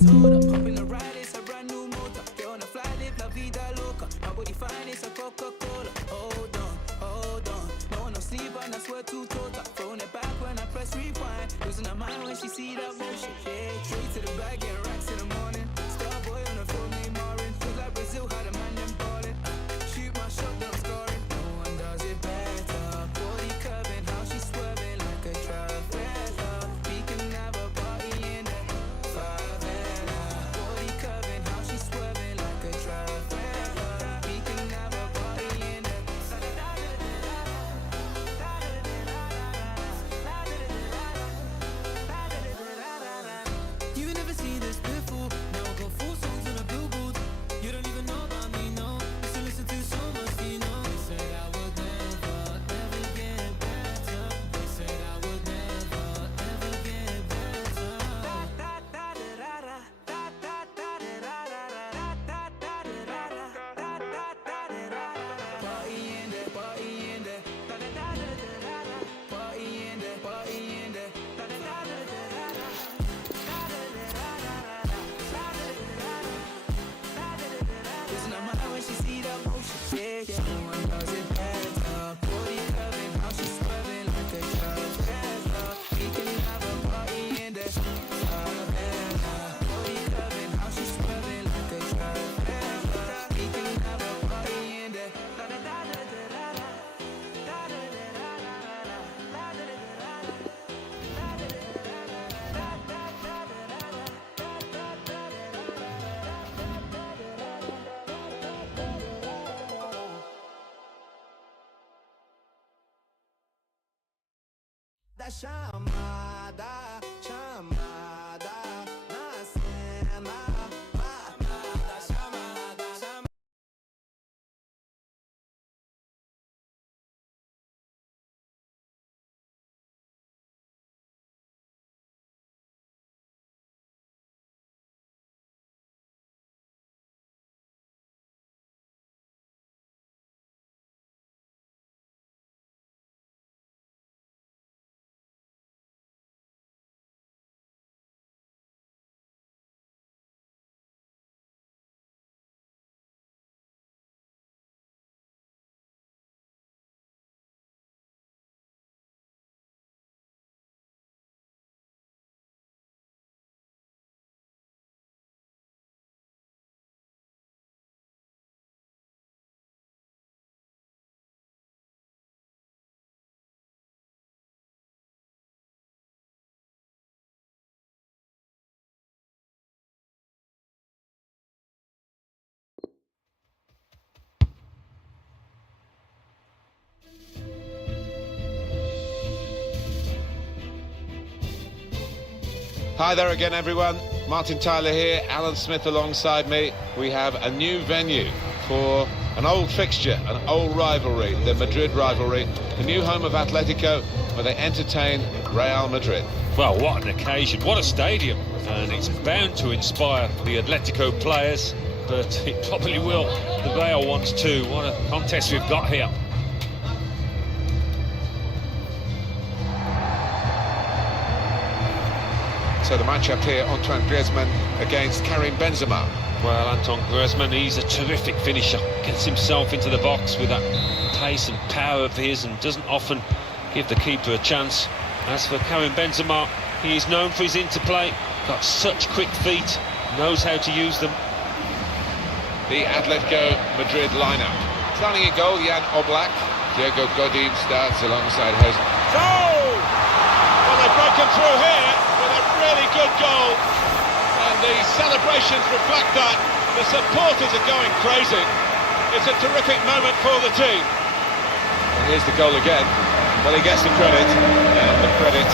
she's hold up. Hop in the ride, it's a brand new motor. Get on the fly, live la vida loca. My body fine, it's a Coca-Cola. Hold on. No one no sleep and I swear to total. Throwing it back when I press rewind. Losing her mind when she see that motion. Yeah, straight to the bag, getting racks in the morning. Star boy on the film named Marin. Feel like Brazil had a man them ballin'. Shoot my shot, then I'm scoring. No one does it better. Body curving, how she swerving like a trafficker. We can have a party in the favela. Body curving, how she swerving like a trafficker. We can have a party in the You never seen this before. Now I got 4 songs on a billboard. You don't even know about me, no. Used to listen to so much, you know. They said I would never, ever get better. They said I would never, ever get better. Party in there, party in there. Party in there, party in there. Losing her mind when she see that motion. Yeah. No one does it better. Body curving, how she swerving like a trafficker. We can have a party in there. Favela. Body curving, how she swerving like a trafficker. We can have a party in there. Da chamada, na cena, chamada. Hi there again, everyone. Martin Tyler here, Alan Smith alongside me. We have a new venue for an old fixture, an old rivalry, the Madrid rivalry, the new home of Atletico, where they entertain Real Madrid. Well, what an occasion, what a stadium, and it's bound to inspire the Atletico players, but it probably will the Real ones too. What a contest we've got here. So the matchup here, Antoine Griezmann against Karim Benzema. Well, Antoine Griezmann, he's a terrific finisher. Gets himself into the box with that pace and power of his and doesn't often give the keeper a chance. As for Karim Benzema, he is known for his interplay. Got such quick feet, knows how to use them. The Atletico Madrid lineup. Starting in goal, Jan Oblak. Diego Godin starts alongside Jose. So, well, they've broken through here with a really good goal, and the celebrations reflect that. The supporters are going crazy. It's a terrific moment for the team. And here's the goal again. Well, he gets the credit, and the credit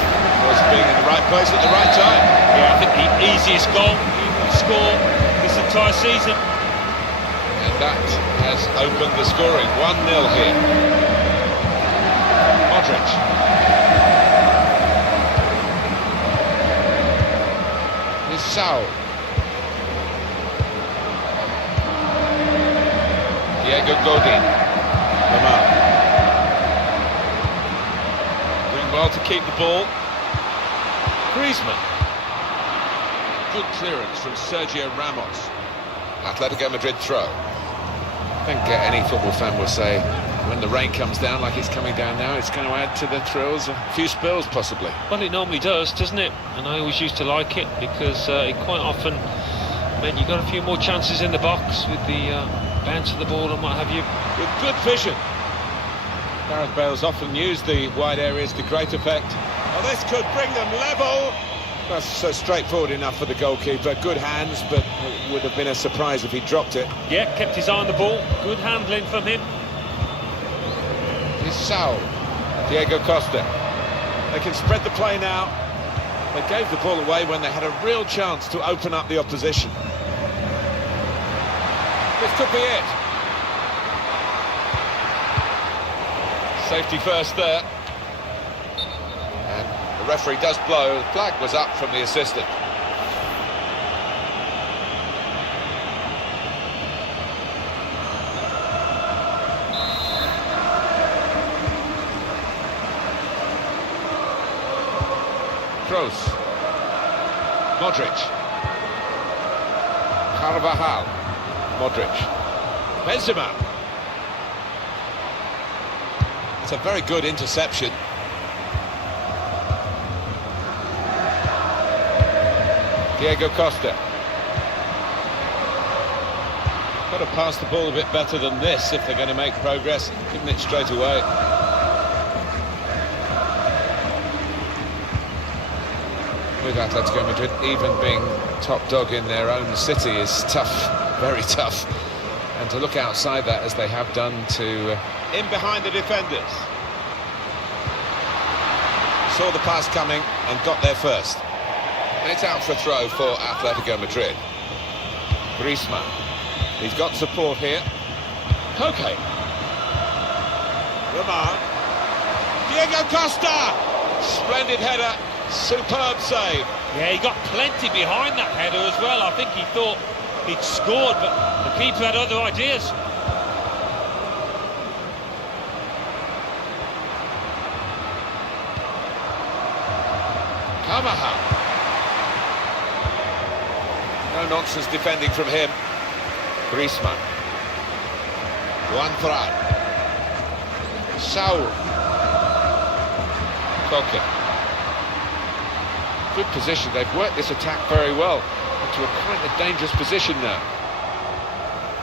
was being in the right place at the right time. Yeah, I think the easiest goal he can score this entire season. And that has opened the scoring. 1-0 here. Modric. Here's Saul. Diego Godin. Lamar. Doing well to keep the ball. Griezmann. good clearance from Sergio Ramos. Atletico Madrid throw. I think any football fan will say when the rain comes down like it's coming down now, it's going to add to the thrills, a few spills possibly. Well, it normally does, doesn't it? And I always used to like it because it quite often meant you got a few more chances in the box with the bounce of the ball and what have you. With good vision. Gareth Bale's often used the wide areas to great effect. Well, this could bring them level. That's so straightforward enough for the goalkeeper. Good hands, but it would have been a surprise if he dropped it. Yeah, kept his eye on the ball. Good handling from him. Sao, Diego Costa. They can spread the play now. They gave the ball away when they had a real chance to open up the opposition. This could be it. Safety first there. And the referee does blow. The flag was up from the assistant. Kroos, Modric, Carvajal, Modric, Benzema. It's a very good interception. Diego Costa. Got to pass the ball a bit better than this if they're going to make progress, giving it straight away. With Atletico Madrid even being top dog in their own city is tough, very tough. And to look outside that as they have done to... In behind the defenders. Saw the pass coming and got there first. And it's out for a throw for Atletico Madrid. Griezmann. He's got support here. Koke. Lamar. Diego Costa! Splendid header. Superb save. Yeah, he got plenty behind that header as well. I think he thought he'd scored, but the keeper had other ideas. Carvajal. No nonsense defending from him. Griezmann. Juan Fran. Saul. Koke. Good position. They've worked this attack very well into a quite a dangerous position now.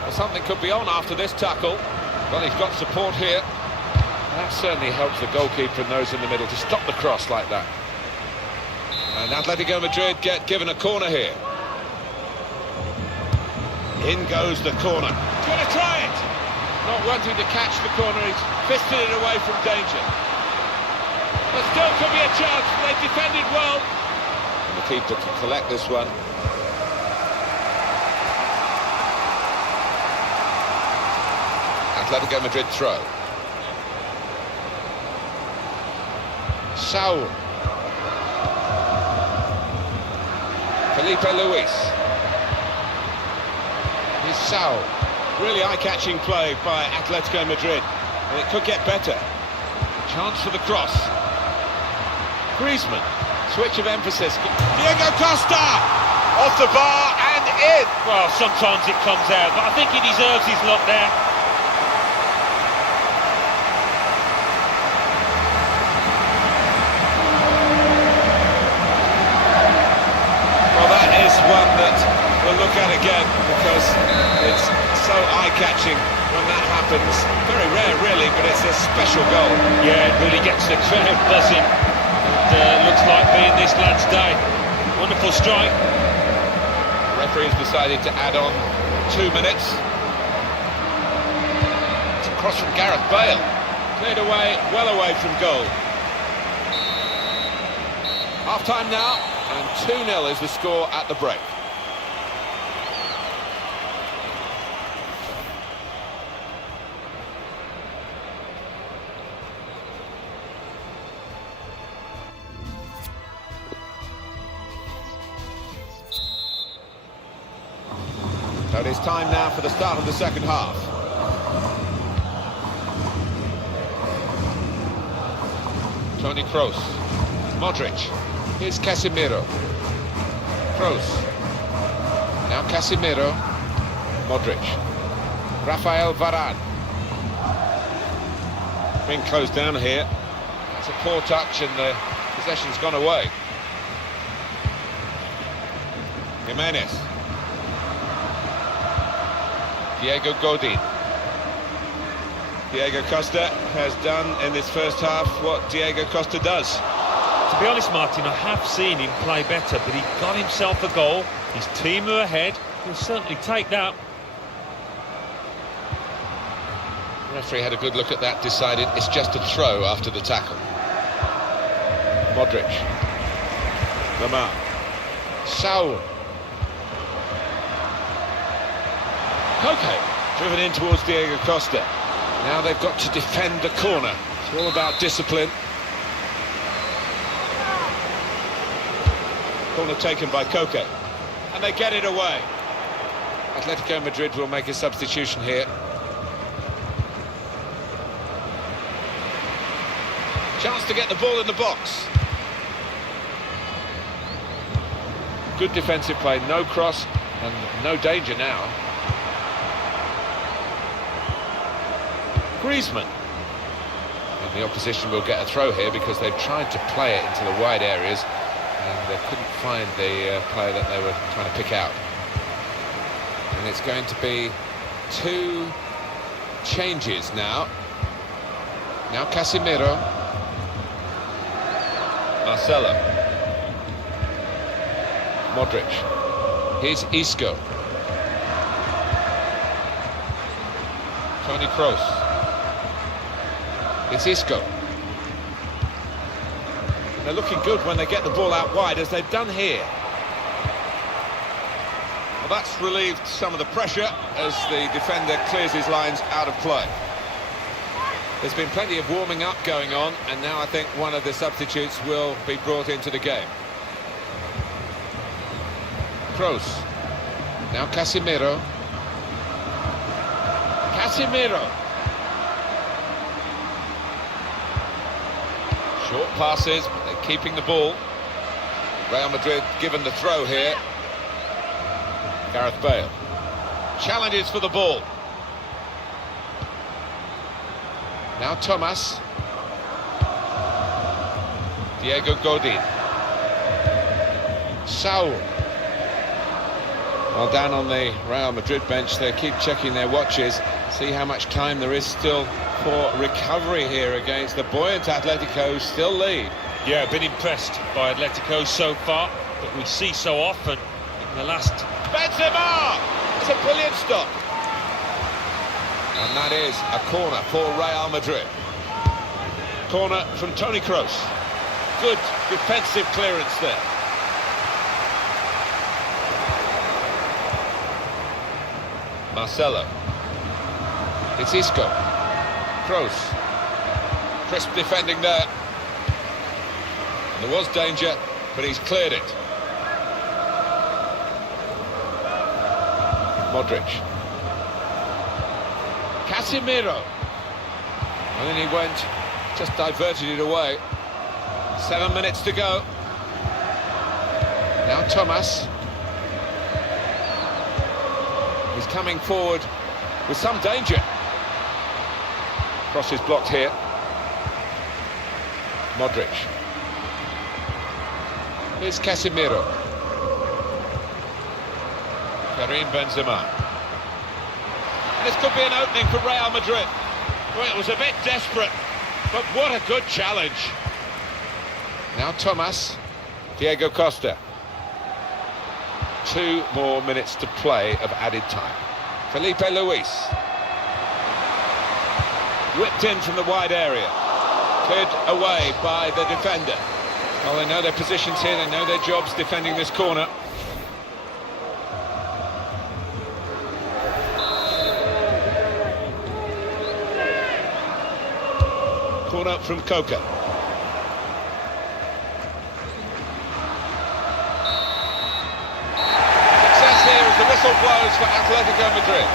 Well, something could be on after this tackle. Well, he's got support here. That certainly helps the goalkeeper and those in the middle to stop the cross like that. And Atletico Madrid get given a corner here. In goes the corner. Going to try it. Not wanting to catch the corner, he's fisted it away from danger. There still could be a chance. They defended well. And the keeper can collect this one. Atletico Madrid throw. Saul. Felipe Luis. Here's Saul. Really eye-catching play by Atletico Madrid. And it could get better. Chance for the cross. Griezmann. Switch of emphasis. Diego Costa! Off the bar and in! Well, sometimes it comes out, but I think he deserves his luck there. Well, that is one that we'll look at again because it's so eye-catching when that happens. Very rare, really, but it's a special goal. Yeah, it really gets the crowd buzzing. And looks like being this lad's day. Wonderful strike. The referee has decided to add on 2 minutes. It's a cross from Gareth Bale. Cleared away, well away from goal. Half-time now, and 2-0 is the score at the break. So it is time now for the start of the second half. Toni Kroos. Modric. Here's Casemiro. Kroos. Casemiro. Modric. Rafael Varane. Being closed down here. It's a poor touch and the possession's gone away. Jimenez. Diego Godin. Diego Costa has done in this first half what Diego Costa does. To be honest, Martin, I have seen him play better, but he got himself a goal. His team are ahead. He'll certainly take that. The referee had a good look at that, decided it's just a throw after the tackle. Modric. Lamar. Saul. Okay, driven in towards Diego Costa. Now they've got to defend the corner. It's all about discipline. Corner taken by Koke. And they get it away. Atlético Madrid will make a substitution here. Chance to get the ball in the box. Good defensive play, no cross and no danger now. Griezmann. And the opposition will get a throw here because they've tried to play it into the wide areas and they couldn't find the player that they were trying to pick out. And it's going to be 2 changes now. Now Casemiro. Marcelo. Modric. Here's Isco. Toni Kroos. It's Isco. They're looking good when they get the ball out wide, as they've done here. Well, that's relieved some of the pressure as the defender clears his lines out of play. There's been plenty of warming up going on, and now I think one of the substitutes will be brought into the game. Kroos. Now Casemiro. Casemiro. Short passes, but they're keeping the ball. Real Madrid given the throw here. Gareth Bale. Challenges for the ball. Now Thomas. Diego Godin. Saul. Well, down on the Real Madrid bench, they keep checking their watches, see how much time there is still for recovery here against the buoyant Atletico, who still lead. Yeah, been impressed by Atletico so far, but we see so often in the last... Benzema! It's a brilliant stop. And that is a corner for Real Madrid. Corner from Toni Kroos. Good defensive clearance there. Marcelo. It's Isco. Kroos. Crisp defending there. And there was danger, but he's cleared it. Modric. Casemiro. And then he went, just diverted it away. 7 minutes to go. Now Thomas. He's coming forward with some danger. Cross is blocked here. Modric. Here's Casemiro. Karim Benzema. This could be an opening for Real Madrid. Well, it was a bit desperate, but what a good challenge. Now Thomas. Diego Costa. 2 more minutes to play of added time. Felipe Luis. Whipped in from the wide area. Cleared away by the defender. Well, they know their positions here, they know their jobs defending this corner. Corner from Koke. The whistle blows for Atlético Madrid.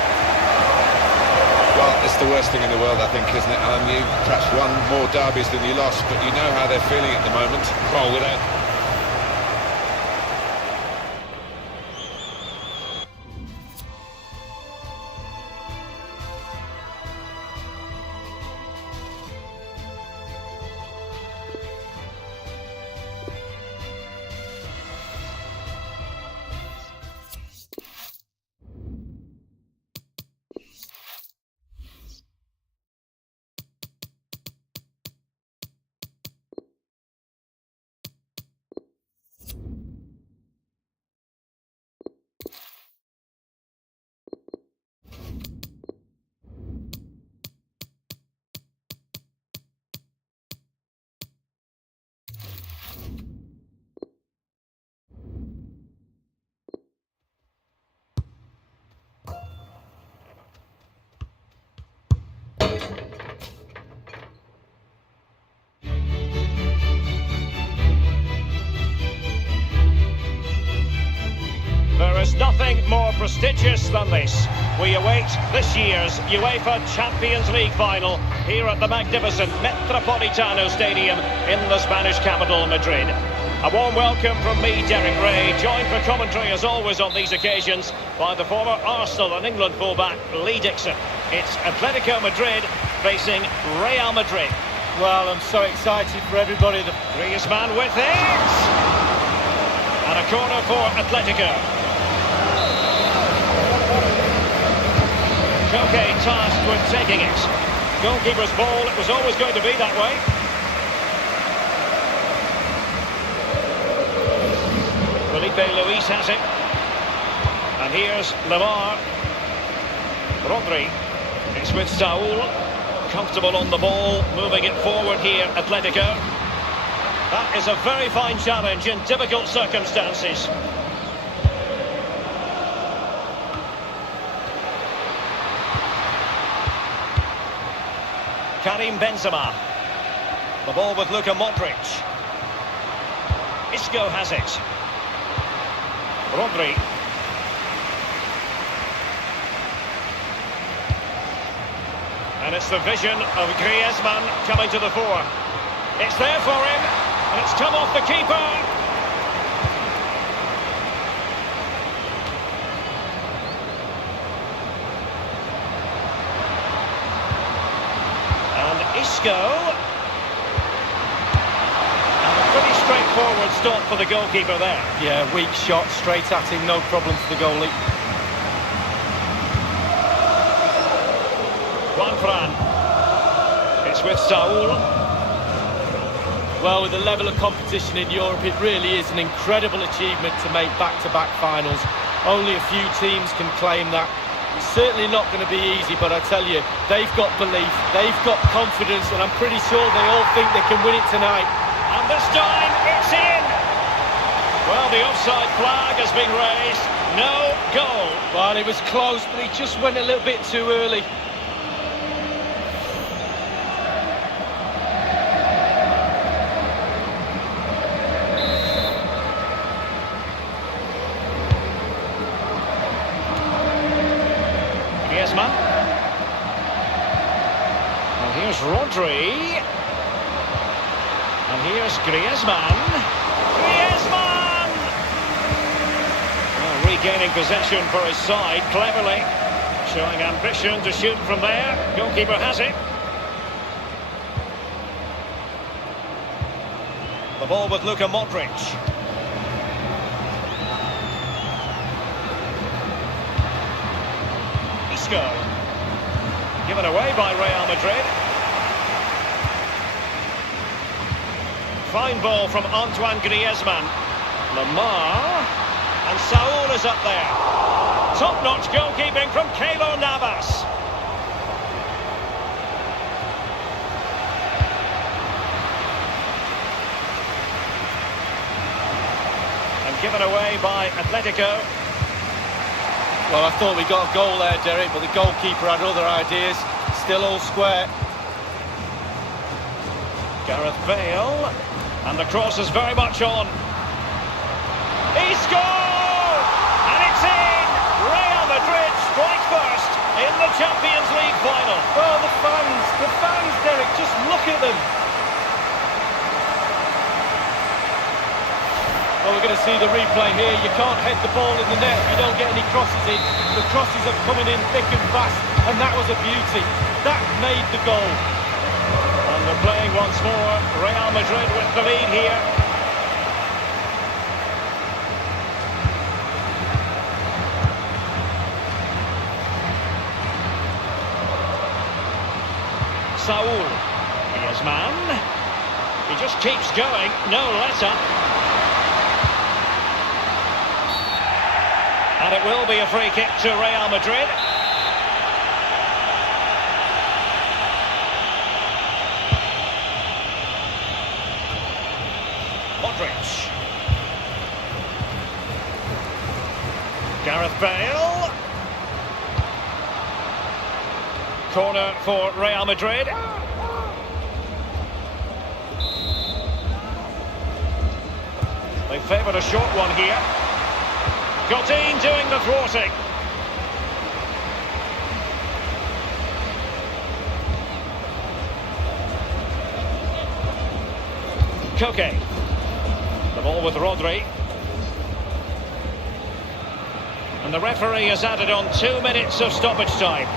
Well, it's the worst thing in the world, I think, isn't it, Alan? You perhaps won more derbies than you lost, but you know how they're feeling at the moment. Well, without... nothing more prestigious than this. We await this year's UEFA Champions League final here at the magnificent Metropolitano Stadium in the Spanish capital, Madrid. A warm welcome from me, Derek Ray, joined for commentary as always on these occasions by the former Arsenal and England fullback Lee Dixon. It's Atlético Madrid facing Real Madrid. Well, I'm so excited for everybody. Griezmann with it! And a corner for Atlético. Koke tasked with taking it. Goalkeeper's ball, it was always going to be that way. Felipe Luis has it. And here's Lemar. Rodri. It's with Saul. Comfortable on the ball, moving it forward here, Atlético. That is a very fine challenge in difficult circumstances. Karim Benzema. The ball with Luka Modric. Isco has it. Rodri. And it's the vision of Griezmann coming to the fore. It's there for him, and it's come off the keeper. And Isco. And a pretty straightforward stop for the goalkeeper there. Yeah, weak shot, straight at him, no problem for the goalie. Fran. It's with Saul. Well, with the level of competition in Europe, it really is an incredible achievement to make back-to-back finals. Only a few teams can claim that. It's certainly not going to be easy, but I tell you, they've got belief, they've got confidence, and I'm pretty sure they all think they can win it tonight. And this time, it's in! Well, the offside flag has been raised. No goal. Well, it was close, but he just went a little bit too early. Griezmann. And here's Rodri. And here's Griezmann. Griezmann! Well, regaining possession for his side cleverly. Showing ambition to shoot from there. Goalkeeper has it. The ball with Luka Modric. Given away by Real Madrid. Fine ball from Antoine Griezmann. Lemar. And Saul is up there. Top-notch goalkeeping from Keylor Navas. And given away by Atlético. Well, I thought we got a goal there, Derek, but the goalkeeper had other ideas. Still all square. Gareth Bale. And the cross is very much on. He scored! And it's in! Real Madrid strike first in the Champions League final. Oh, the fans, Derek, just look at them. Well, we're going to see the replay here. You can't head the ball in the net if you don't get any crosses in. The crosses are coming in thick and fast, and that was a beauty. That made the goal. And they're playing once more. Real Madrid with the lead here. Saul. Griezmann. He just keeps going. No let-up. And it will be a free kick to Real Madrid. Modric. Gareth Bale. Corner for Real Madrid. They favoured a short one here. Godin doing the thwarting. Koke. The ball with Rodri. And the referee has added on 2 minutes of stoppage time.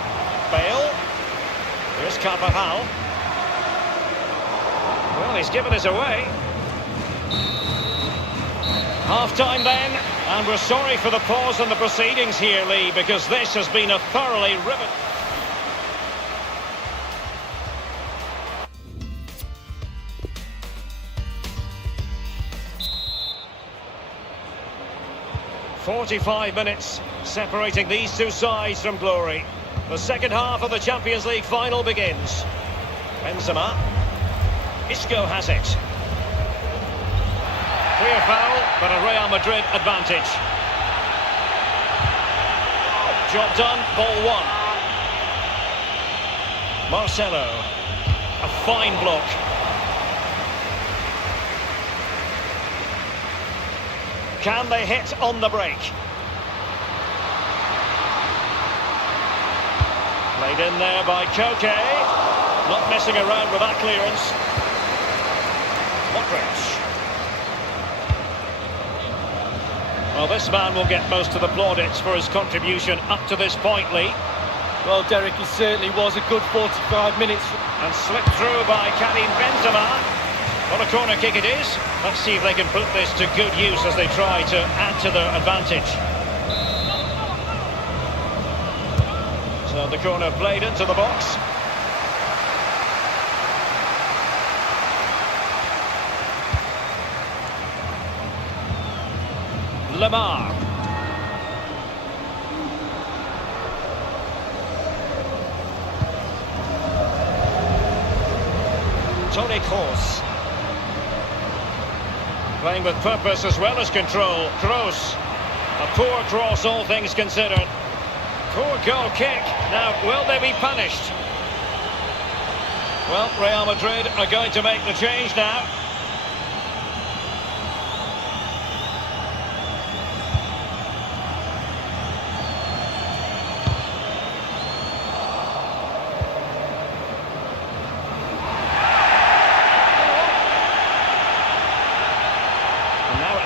Bale. Here's Carvajal. Well, he's given us away. Half-time then, and we're sorry for the pause in the proceedings here, Lee, because this has been a thoroughly rivet. "45 minutes separating these two sides from glory. The second half of the Champions League final begins. Benzema. Isco has it. Clear foul, but a Real Madrid advantage. Job done, ball one. Marcelo. A fine block. Can they hit on the break? Played in there by Koke. Not messing around with that clearance. Modric. Well, this man will get most of the plaudits for his contribution up to this point, Lee. Well, Derek, it certainly was a good 45 minutes. And slipped through by Karim Benzema. What a corner kick it is. Let's see if they can put this to good use as they try to add to their advantage. So the corner played into the box. Lamar. Toni Kroos. Playing with purpose as well as control. Kroos. A poor cross, all things considered. Poor goal kick. Now, will they be punished? Well, Real Madrid are going to make the change now.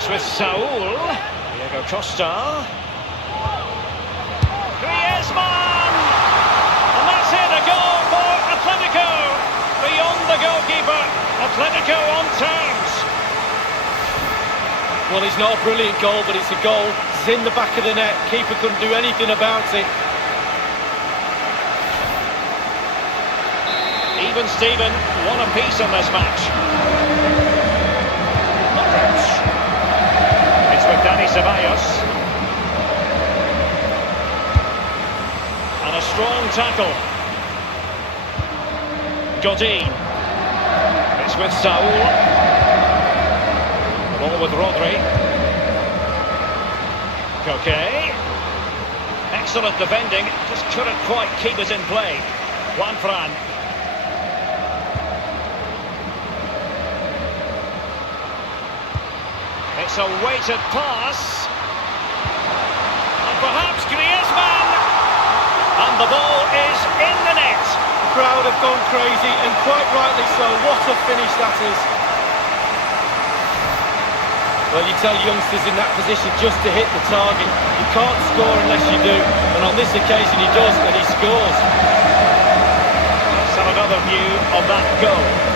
With Saul, Diego Costa, Griezmann, and that's it, a goal for Atletico, beyond the goalkeeper, Atletico on terms. Well, it's not a brilliant goal, but it's a goal. It's in the back of the net, keeper couldn't do anything about it. Even Steven, one apiece on this match. With Dani Ceballos. And a strong tackle. Godin. It's with Saul. The ball with Rodri. Koke. Excellent defending, just couldn't quite keep it in play. Juanfran. It's a weighted pass. And perhaps Griezmann. And the ball is in the net. The crowd have gone crazy, and quite rightly so. What a finish that is. Well, you tell youngsters in that position just to hit the target. You can't score unless you do. And on this occasion he does, and he scores. Let's have another view of that goal.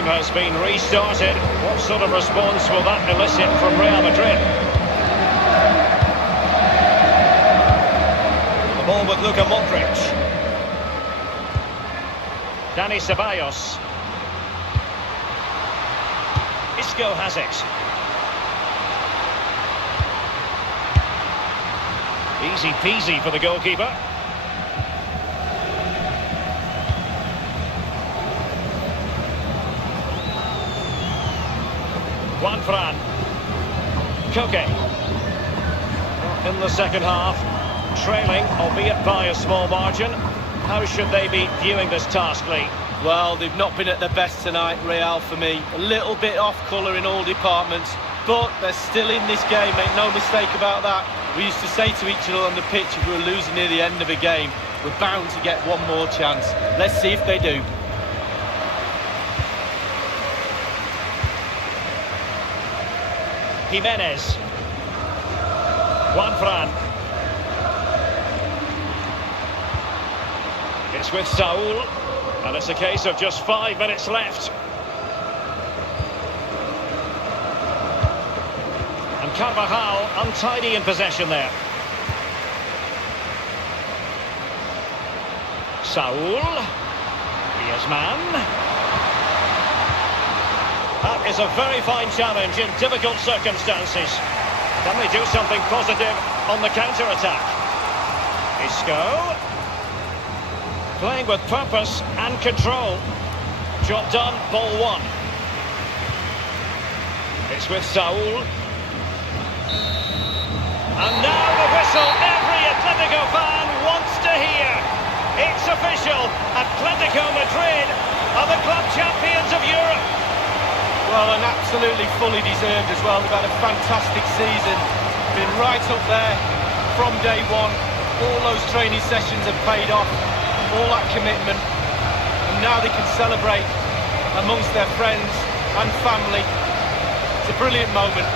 Has been restarted. What sort of response will that elicit from Real Madrid? The ball with Luka Modric. Dani Ceballos. Isco has it. Easy peasy for the goalkeeper. Juanfran. Koke. In the second half. trailing, albeit by a small margin. How should they be viewing this task, Lee? Well, they've not been at their best tonight, Real, for me. A little bit off colour in all departments, but they're still in this game, make no mistake about that. We used to say to each other on the pitch, if we were losing near the end of a game, we're bound to get one more chance. Let's see if they do. Jimenez. Juanfran. It's with Saul, and it's a case of just 5 minutes left. And Carvajal untidy in possession there. Saul. Griezmann. That is a very fine challenge in difficult circumstances. Can they do something positive on the counter-attack? Isco. Playing with purpose and control. Job done, ball one. It's with Saul. And now the whistle every Atletico fan wants to hear. It's official. Atletico Madrid are the club champions of Europe. Well, and absolutely fully deserved as well. They've had a fantastic season. Been right up there from day one. All those training sessions have paid off. All that commitment. And now they can celebrate amongst their friends and family. It's a brilliant moment.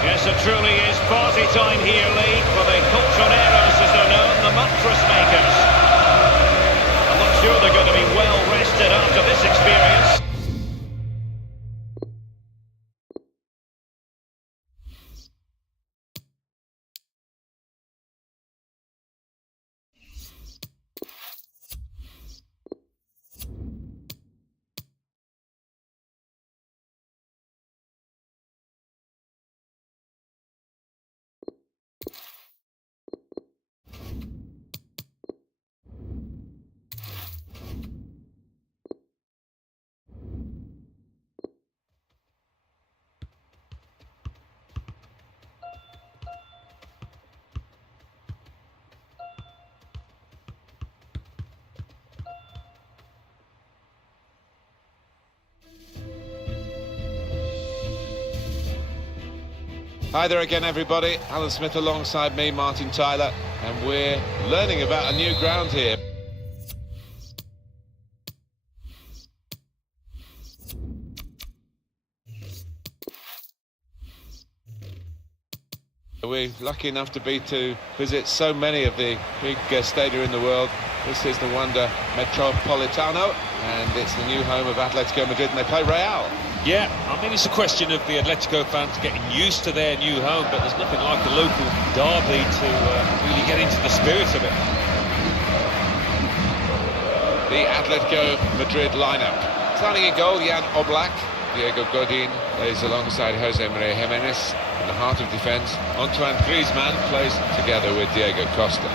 Yes, it truly is party time here, Lee, for the colchoneros, as they're known, the mattress makers. I'm not sure they're going to be well rested after this experience. Hi there again, everybody. Alan Smith alongside me, Martin Tyler, and we're learning about a new ground here. We're lucky enough to visit so many of the big stadia in the world. This is the Wanda Metropolitano, and it's the new home of Atletico Madrid, and they play Real. Yeah, I mean, it's a question of the Atletico fans getting used to their new home, but there's nothing like the local derby to really get into the spirit of it. The Atletico Madrid lineup. Starting in goal, Jan Oblak. Diego Godin plays alongside Jose Maria Jimenez. In the heart of defence, Antoine Griezmann plays together with Diego Costa.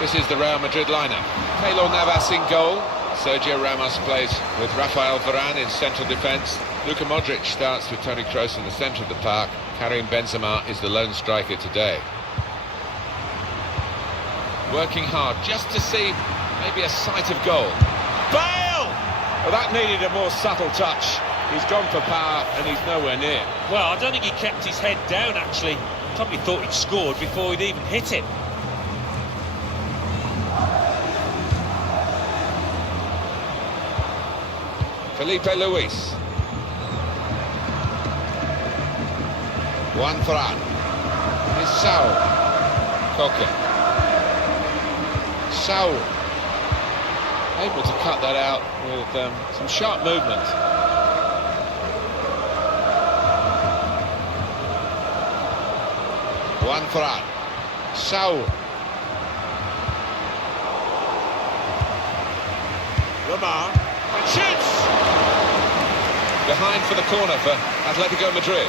This is the Real Madrid lineup. Keylor Navas in goal. Sergio Ramos plays with Rafael Varane in central defence. Luka Modric starts with Toni Kroos in the centre of the park. Karim Benzema is the lone striker today. Working hard just to see maybe a sight of goal. Bale! Well, that needed a more subtle touch. He's gone for power and he's nowhere near. Well, I don't think he kept his head down, actually. Probably thought he'd scored before he'd even hit it. Felipe Luis. Juanfran. Here's Saul. Coque. Saul. Able to cut that out with some sharp movement. Juanfran. Saul. Lamar. And shoots! Behind for the corner for Atletico Madrid.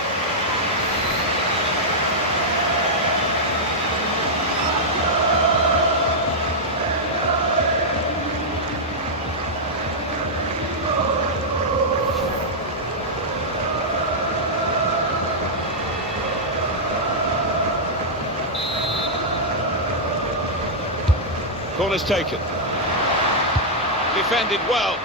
corner's taken. Defended well.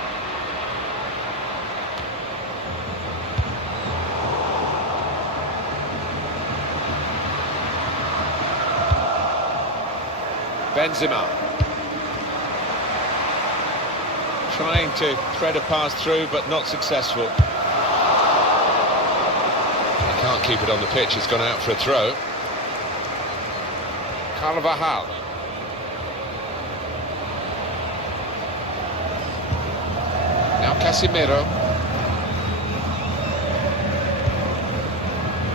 Benzema. Trying to thread a pass through, but not successful. He can't keep it on the pitch, it's gone out for a throw. Carvajal. Now Casemiro.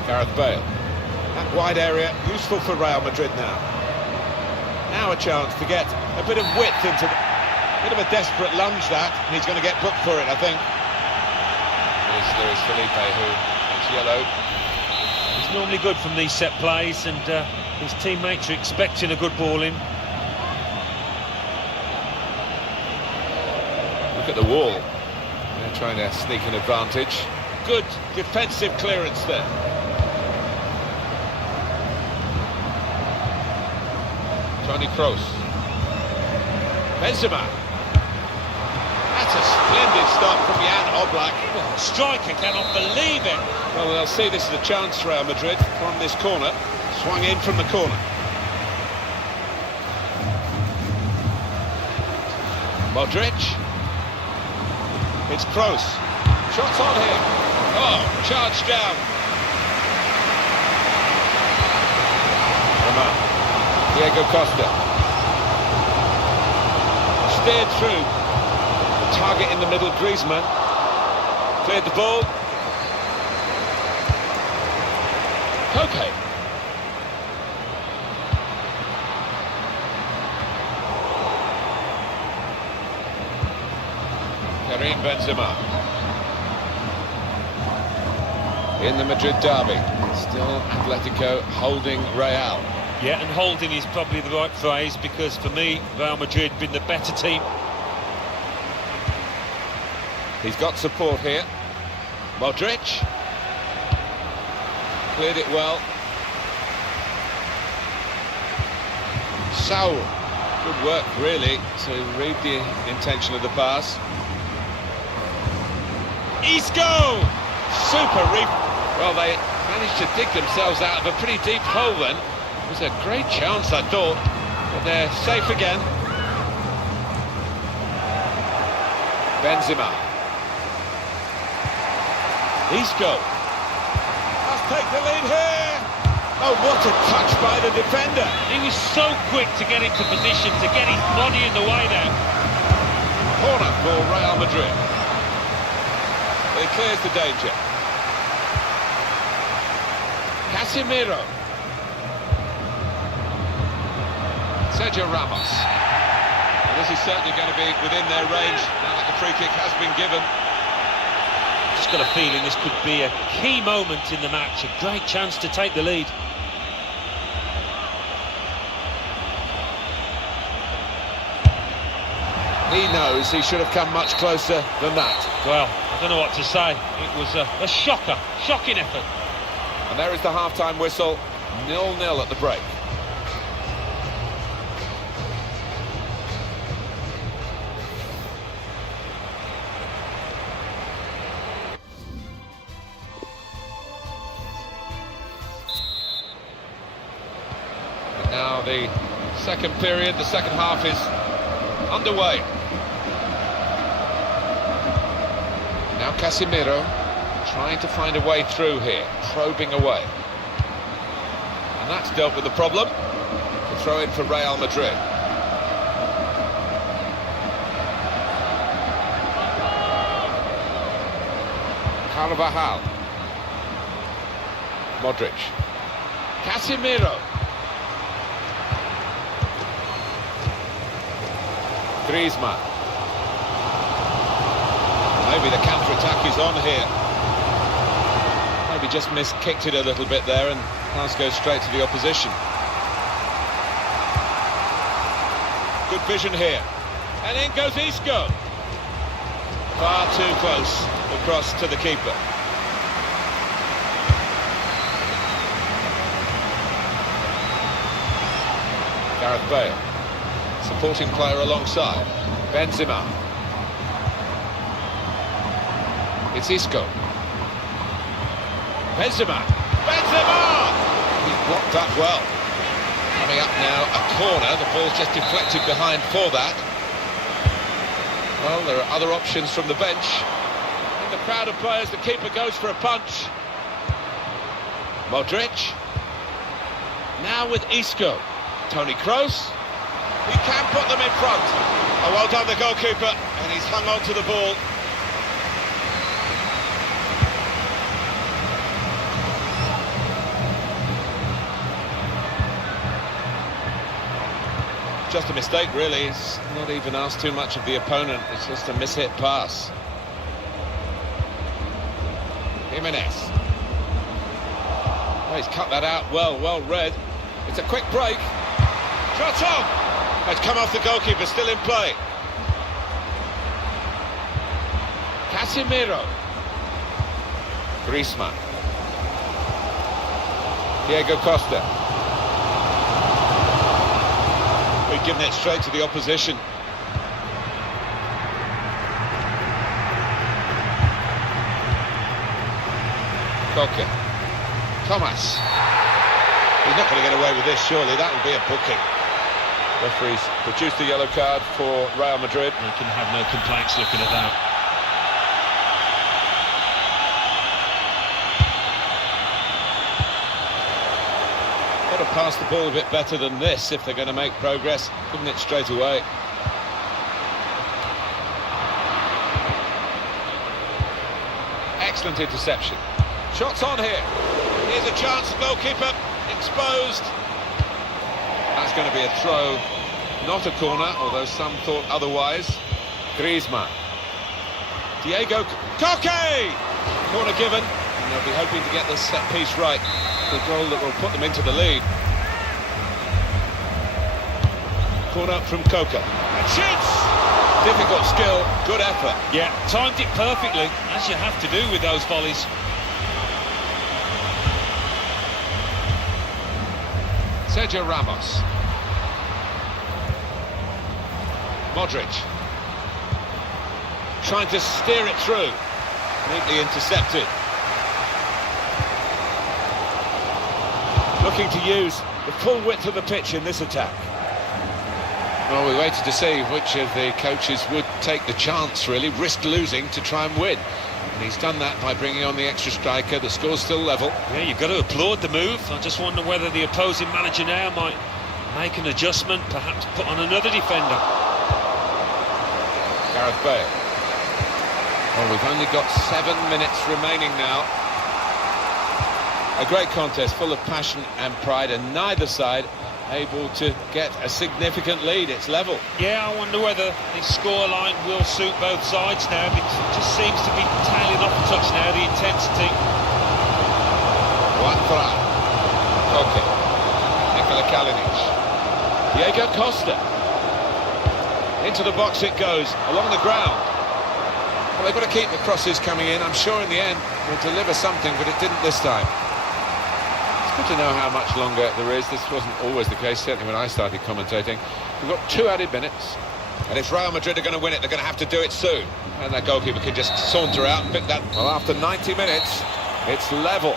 Gareth Bale. That wide area, useful for Real Madrid now. Now a chance to get a bit of width into the... Bit of a desperate lunge that, and he's going to get booked for it, I think. There's Felipe, who is yellowed. He's normally good from these set plays, and his teammates are expecting a good ball in. Look at the wall. They're trying to sneak an advantage. Good defensive clearance there. Toni Kroos. Benzema. That's a splendid stop from Jan Oblak. Oh, striker cannot believe it. Well, they'll see this is a chance for Real Madrid from this corner. Swung in from the corner. Modric. It's Kroos. Shots on him. Oh, charged down. Come on. Diego Costa. Steered through. The target in the middle, Griezmann. Cleared the ball. Okay. Karim Benzema. In the Madrid Derby. Still Atlético holding Real. Yeah, and holding is probably the right phrase, because for me, Real Madrid have been the better team. He's got support here. Modric. Cleared it well. Saul. Good work, really, to read the intention of the pass. Isco! Super reap. Well, they managed to dig themselves out of a pretty deep hole then. It was a great chance, I thought, but they're safe again. Benzema. Isco. Must take the lead here. Oh, what a touch by the defender. He was so quick to get into position, to get his body in the way there. Corner for Real Madrid. But it clears the danger. Casemiro. Sergio Ramos. Well, this is certainly going to be within their range now that the free kick has been given. Just got a feeling this could be a key moment in the match, a great chance to take the lead. He knows he should have come much closer than that. Well, I don't know what to say. It was a shocker, shocking effort. And there is the half-time whistle, 0-0 at the break. And now the second period, the second half is underway. Now Casemiro trying to find a way through here, probing away. And that's dealt with the problem. The throw in for Real Madrid. Carvajal. Modric. Casemiro. Griezmann. Maybe the counter-attack is on here. Maybe just kicked it a little bit there, and pass goes straight to the opposition. Good vision here. And in goes Isco. Far too close across to the keeper. Gareth Bale. Supporting player alongside. Benzema. It's Isco. Benzema! He's blocked up well. Coming up now, a corner. The ball's just deflected behind for that. Well, there are other options from the bench. In the crowd of players, the keeper goes for a punch. Modric. Now with Isco. Toni Kroos. He can put them in front. Oh, well done the goalkeeper, and he's hung on to the ball. Just a mistake, really. It's not even asked too much of the opponent. It's just a mishit pass. Jimenez. Oh, he's cut that out well read. It's a quick break. Shot on! It's come off the goalkeeper, still in play. Casemiro. Griezmann. Diego Costa. We've given it straight to the opposition. Koke. Thomas. He's not going to get away with this, surely. That will be a booking. Referees produced the yellow card for Real Madrid. You can have no complaints looking at that. Got to pass the ball a bit better than this if they're going to make progress. Giving it straight away. Excellent interception. Shots on here. Here's a chance, goalkeeper exposed. That's going to be a throw, not a corner, although some thought otherwise. Griezmann. Diego Koke! Corner given, and they'll be hoping to get this set piece right. The goal that will put them into the lead. Corner from Koke. And shoots! Difficult skill, good effort. Yeah, timed it perfectly, as you have to do with those volleys. Sergio Ramos. Modric. Trying to steer it through. Neatly intercepted. Looking to use the full width of the pitch in this attack. Well, we waited to see which of the coaches would take the chance, really, risk losing to try and win. And he's done that by bringing on the extra striker. The score's still level. Yeah, you've got to applaud the move. I just wonder whether the opposing manager now might make an adjustment, perhaps put on another defender. Gareth Bale. Well, we've only got 7 minutes remaining now. A great contest, full of passion and pride, and neither side able to get a significant lead. It's level. Yeah, I wonder whether the scoreline will suit both sides now, because it just seems to be tailing off a touch now, the intensity. Juan Fran. Koke. Nikola Kalinic. Diego Costa. Into the box it goes, along the ground. Well, they've got to keep the crosses coming in. I'm sure in the end we'll deliver something, but it didn't this time. It's good to know how much longer there is. This wasn't always the case, certainly when I started commentating. We've got 2 added minutes. And if Real Madrid are going to win it, they're going to have to do it soon. And that goalkeeper can just saunter out and pick that. Well, after 90 minutes, it's level.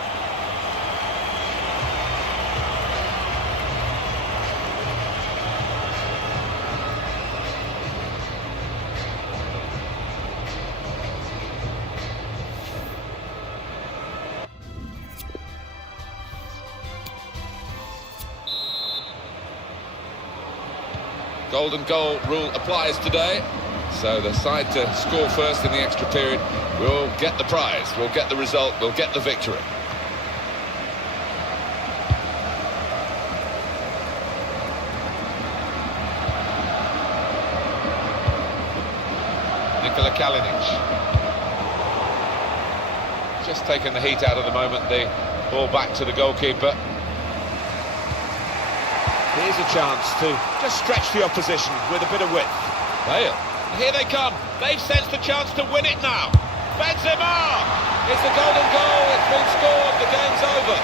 Golden goal rule applies today, so the side to score first in the extra period will get the prize, will get the result, will get the victory. Nikola Kalinic. Just taking the heat out of the moment, the ball back to the goalkeeper. Here's a chance to just stretch the opposition with a bit of width. Bale. Here they come. They've sensed the chance to win it now. Benzema! It's the golden goal. It's been scored. The game's over.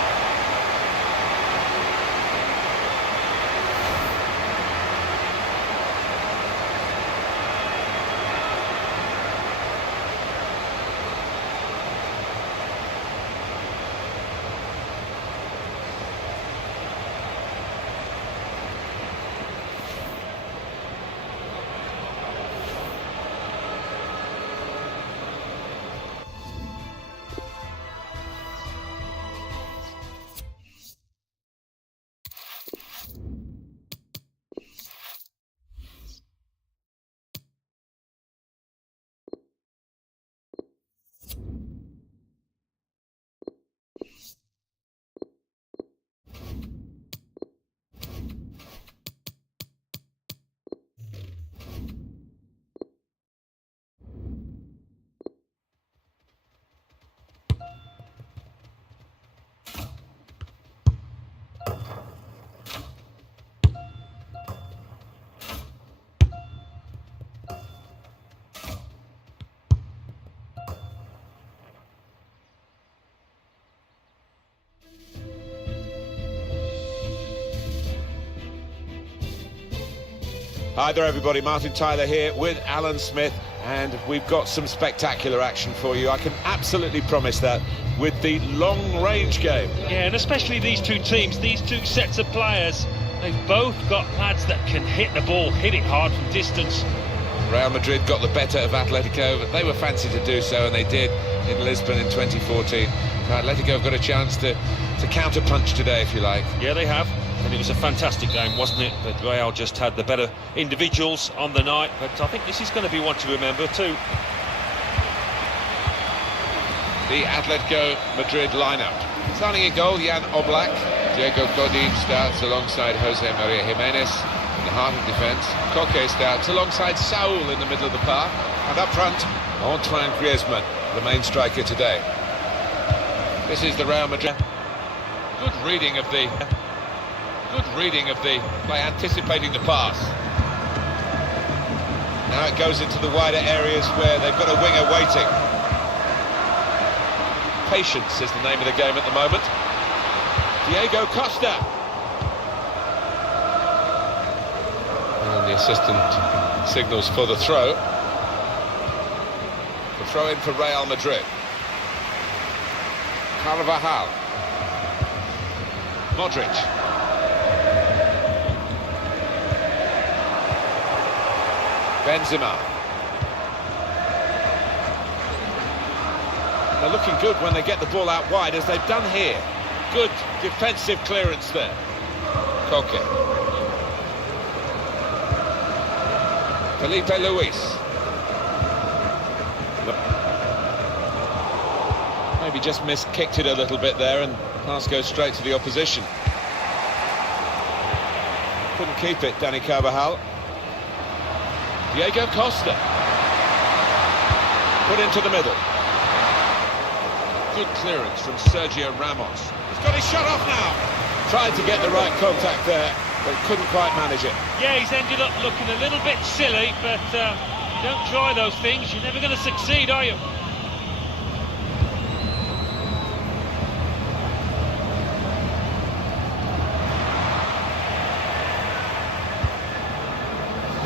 Hi there everybody, Martin Tyler here with Alan Smith, and we've got some spectacular action for you. I can absolutely promise that with the long-range game. Yeah, and especially these two teams, these two sets of players, they've both got lads that can hit the ball, hit it hard from distance. Real Madrid got the better of Atletico, but they were fancy to do so, and they did in Lisbon in 2014. Atletico have got a chance to counter-punch today, if you like. Yeah, they have. And it was a fantastic game, wasn't it? But Real just had the better individuals on the night. But I think this is going to be one to remember too. The Atletico Madrid lineup. Starting a goal, Jan Oblak. Diego Godin starts alongside Jose Maria Jimenez in the heart of defence. Koke starts alongside Saul in the middle of the park. And up front, Antoine Griezmann, the main striker today. This is the Real Madrid. Good reading of the play, anticipating the pass. Now it goes into the wider areas where they've got a winger waiting. Patience is the name of the game at the moment. Diego Costa. And the assistant signals for the throw. The throw in for Real Madrid. Carvajal. Modric. Benzema. They're looking good when they get the ball out wide, as they've done here. Good defensive clearance there. Koke. Felipe Luis. Maybe just kicked it a little bit there, and pass goes straight to the opposition. Couldn't keep it, Dani Carvajal. Diego Costa. Put into the middle. Good clearance from Sergio Ramos. He's got his shot off now. Tried to get the right contact there, but couldn't quite manage it. Yeah, he's ended up looking a little bit silly, but you don't try those things, you're never going to succeed, are you?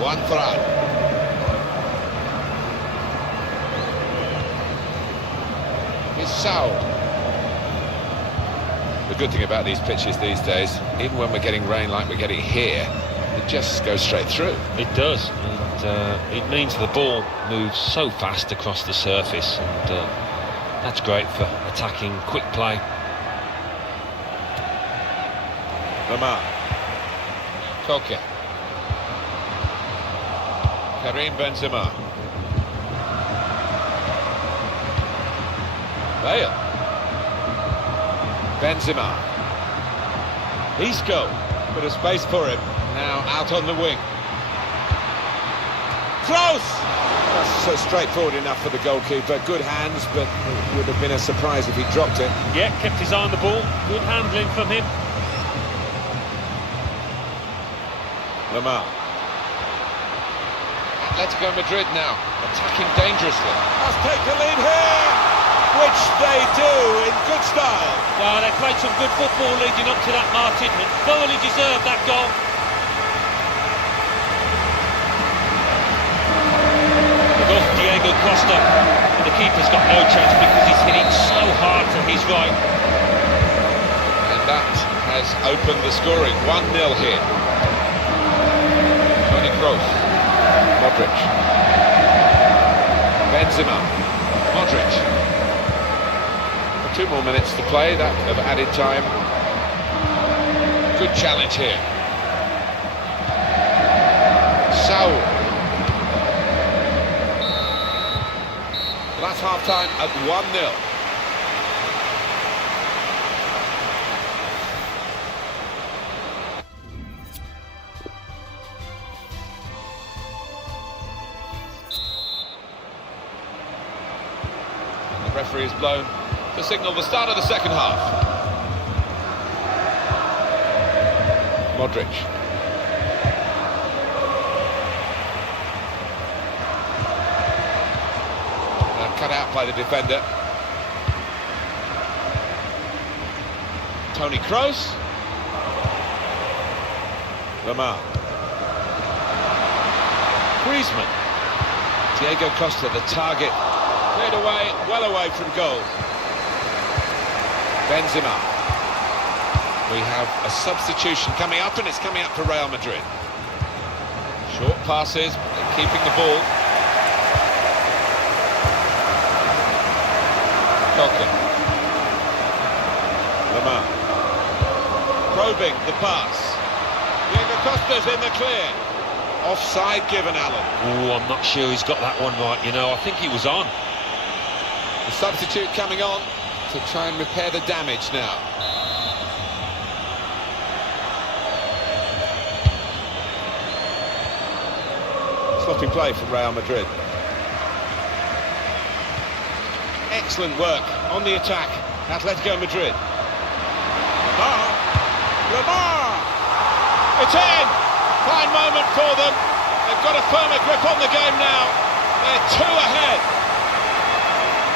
Juan Fran. Saul. The good thing about these pitches these days, even when we're getting rain like we're getting here, it just goes straight through. It does, and it means the ball moves so fast across the surface, and that's great for attacking quick play. Lamar. Koke. Karim Benzema. Bale. Benzema. Isco. Bit of space for him. Now out on the wing. Close! That's so straightforward enough for the goalkeeper. Good hands, but it would have been a surprise if he dropped it. Yeah, kept his eye on the ball. Good handling from him. Lamar. Atletico Madrid now attacking dangerously. Must take the lead here, which they do in good style. No, they played some good football leading up to that, Martin, and thoroughly deserved that goal. Look, Diego Costa, and the keeper's got no chance because he's hitting so hard to his right. And that has opened the scoring. 1-0 here. Toni Kroos. Modric. Benzema. Modric. 2 more minutes to play, that of added time. Good challenge here. Saul. Well, that's half-time at 1-0. And the referee is blown to signal the start of the second half. Modric. Cut out by the defender. Toni Kroos. Lamar. Griezmann. Diego Costa, the target. Cleared away, well away from goal. Benzema. We have a substitution coming up, and it's coming up for Real Madrid. Short passes, but they're keeping the ball. Coca. Lamar. Probing the pass. Diego Costa's in the clear. Offside given, Alan. Oh, I'm not sure he's got that one right, you know. I think he was on. The substitute coming on to try and repair the damage now. Sloppy play from Real Madrid. Excellent work on the attack, Atlético Madrid. Lamar! It's in! Fine moment for them. They've got a firmer grip on the game now. They're 2 ahead.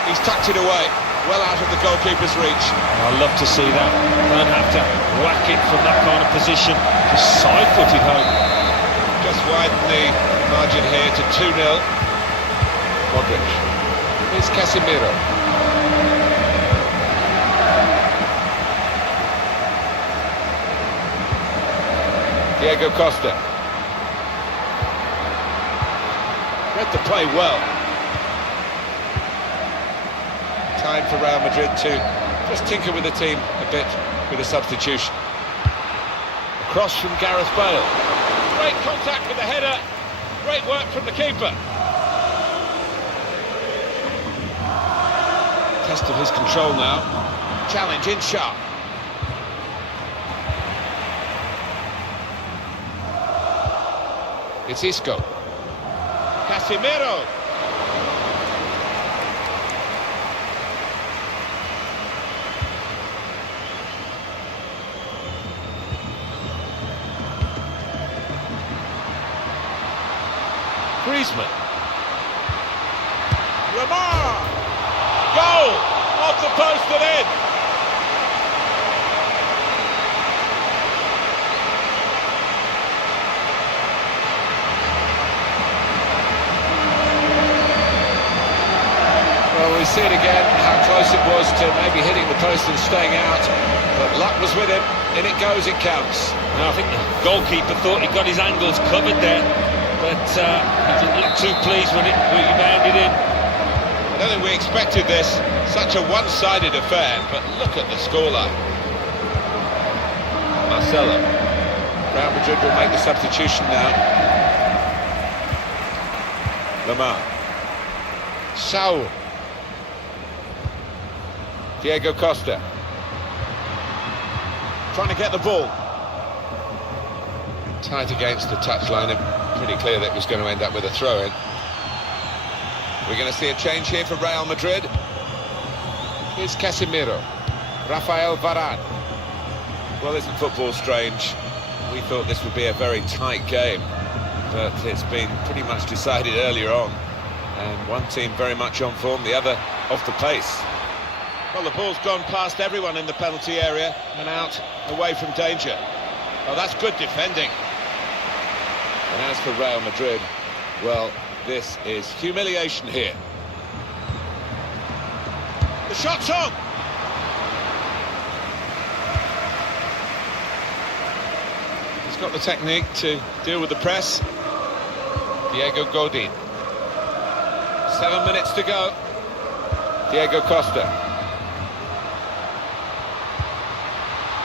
He's tucked it away, well out of the goalkeeper's reach. I love to see that. Don't have to whack it from that kind of position. Just side-footed home. Just widen the margin here to 2-0. Modric. Here's Casemiro. Diego Costa. Read the play well. Time for Real Madrid to just tinker with the team a bit with a substitution. Across from Gareth Bale. Great contact with the header. Great work from the keeper. Test of his control now. Challenge in sharp. It's Isco. Casemiro. Griezmann. Lamar. Goal! Off the post and in. Well, we see it again, how close it was to maybe hitting the post and staying out. But luck was with him. In it goes, it counts. Now, I think the goalkeeper thought he got his angles covered there. But he didn't look too pleased when it rebounded in. I don't think we expected this, such a one-sided affair, but look at the scoreline. Marcelo. Real Madrid will make the substitution now. Lamar. Saul. Diego Costa. Trying to get the ball. Tight against the touchline, and pretty clear that it was going to end up with a throw-in. We're going to see a change here for Real Madrid. Here's Casemiro. Rafael Varane. Well, isn't football strange? We thought this would be a very tight game, but it's been pretty much decided earlier on. And one team very much on form, the other off the pace. Well, the ball's gone past everyone in the penalty area and out, away from danger. Oh, that's good defending. And as for Real Madrid, well, this is humiliation here. The shot's on! He's got the technique to deal with the press. Diego Godin. 7 minutes to go. Diego Costa.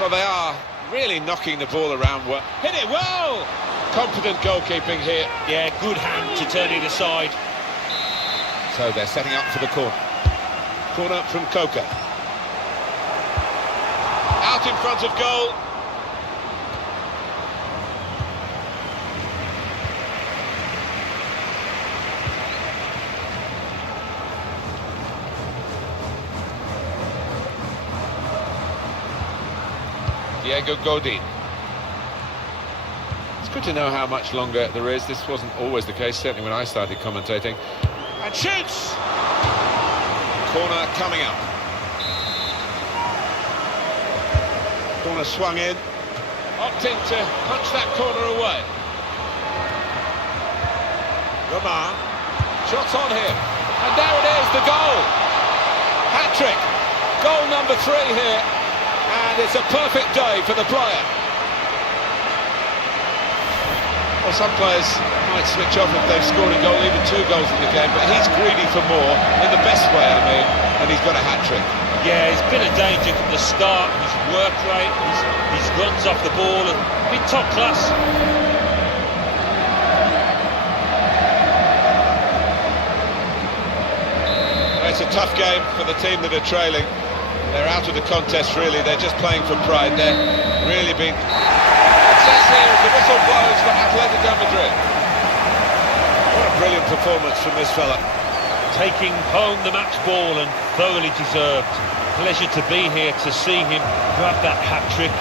Well, they are really knocking the ball around. Hit it well! Confident goalkeeping here. Yeah, good hand to turn it aside. So they're setting up for the corner. Corner from Coca. Out in front of goal. Diego Godin. It's good to know how much longer there is. This wasn't always the case, certainly when I started commentating. And shoots! Corner coming up. Corner swung in. Opting to punch that corner away. Lamar, shots on him, and there it is, the goal! Hat-trick, goal number 3 here, and it's a perfect day for the player. Well, some players might switch off if they've scored a goal, even 2 goals in the game, but he's greedy for more, in the best way, I mean, and he's got a hat-trick. Yeah, he's been a danger from the start. His work rate, his runs off the ball, and been top class. It's a tough game for the team that are trailing. They're out of the contest, really. They're just playing for pride. They're really been... It says here as the whistle blows for Atlético Madrid. What a brilliant performance from this fella. Taking home the match ball, and thoroughly deserved. Pleasure to be here to see him grab that hat-trick.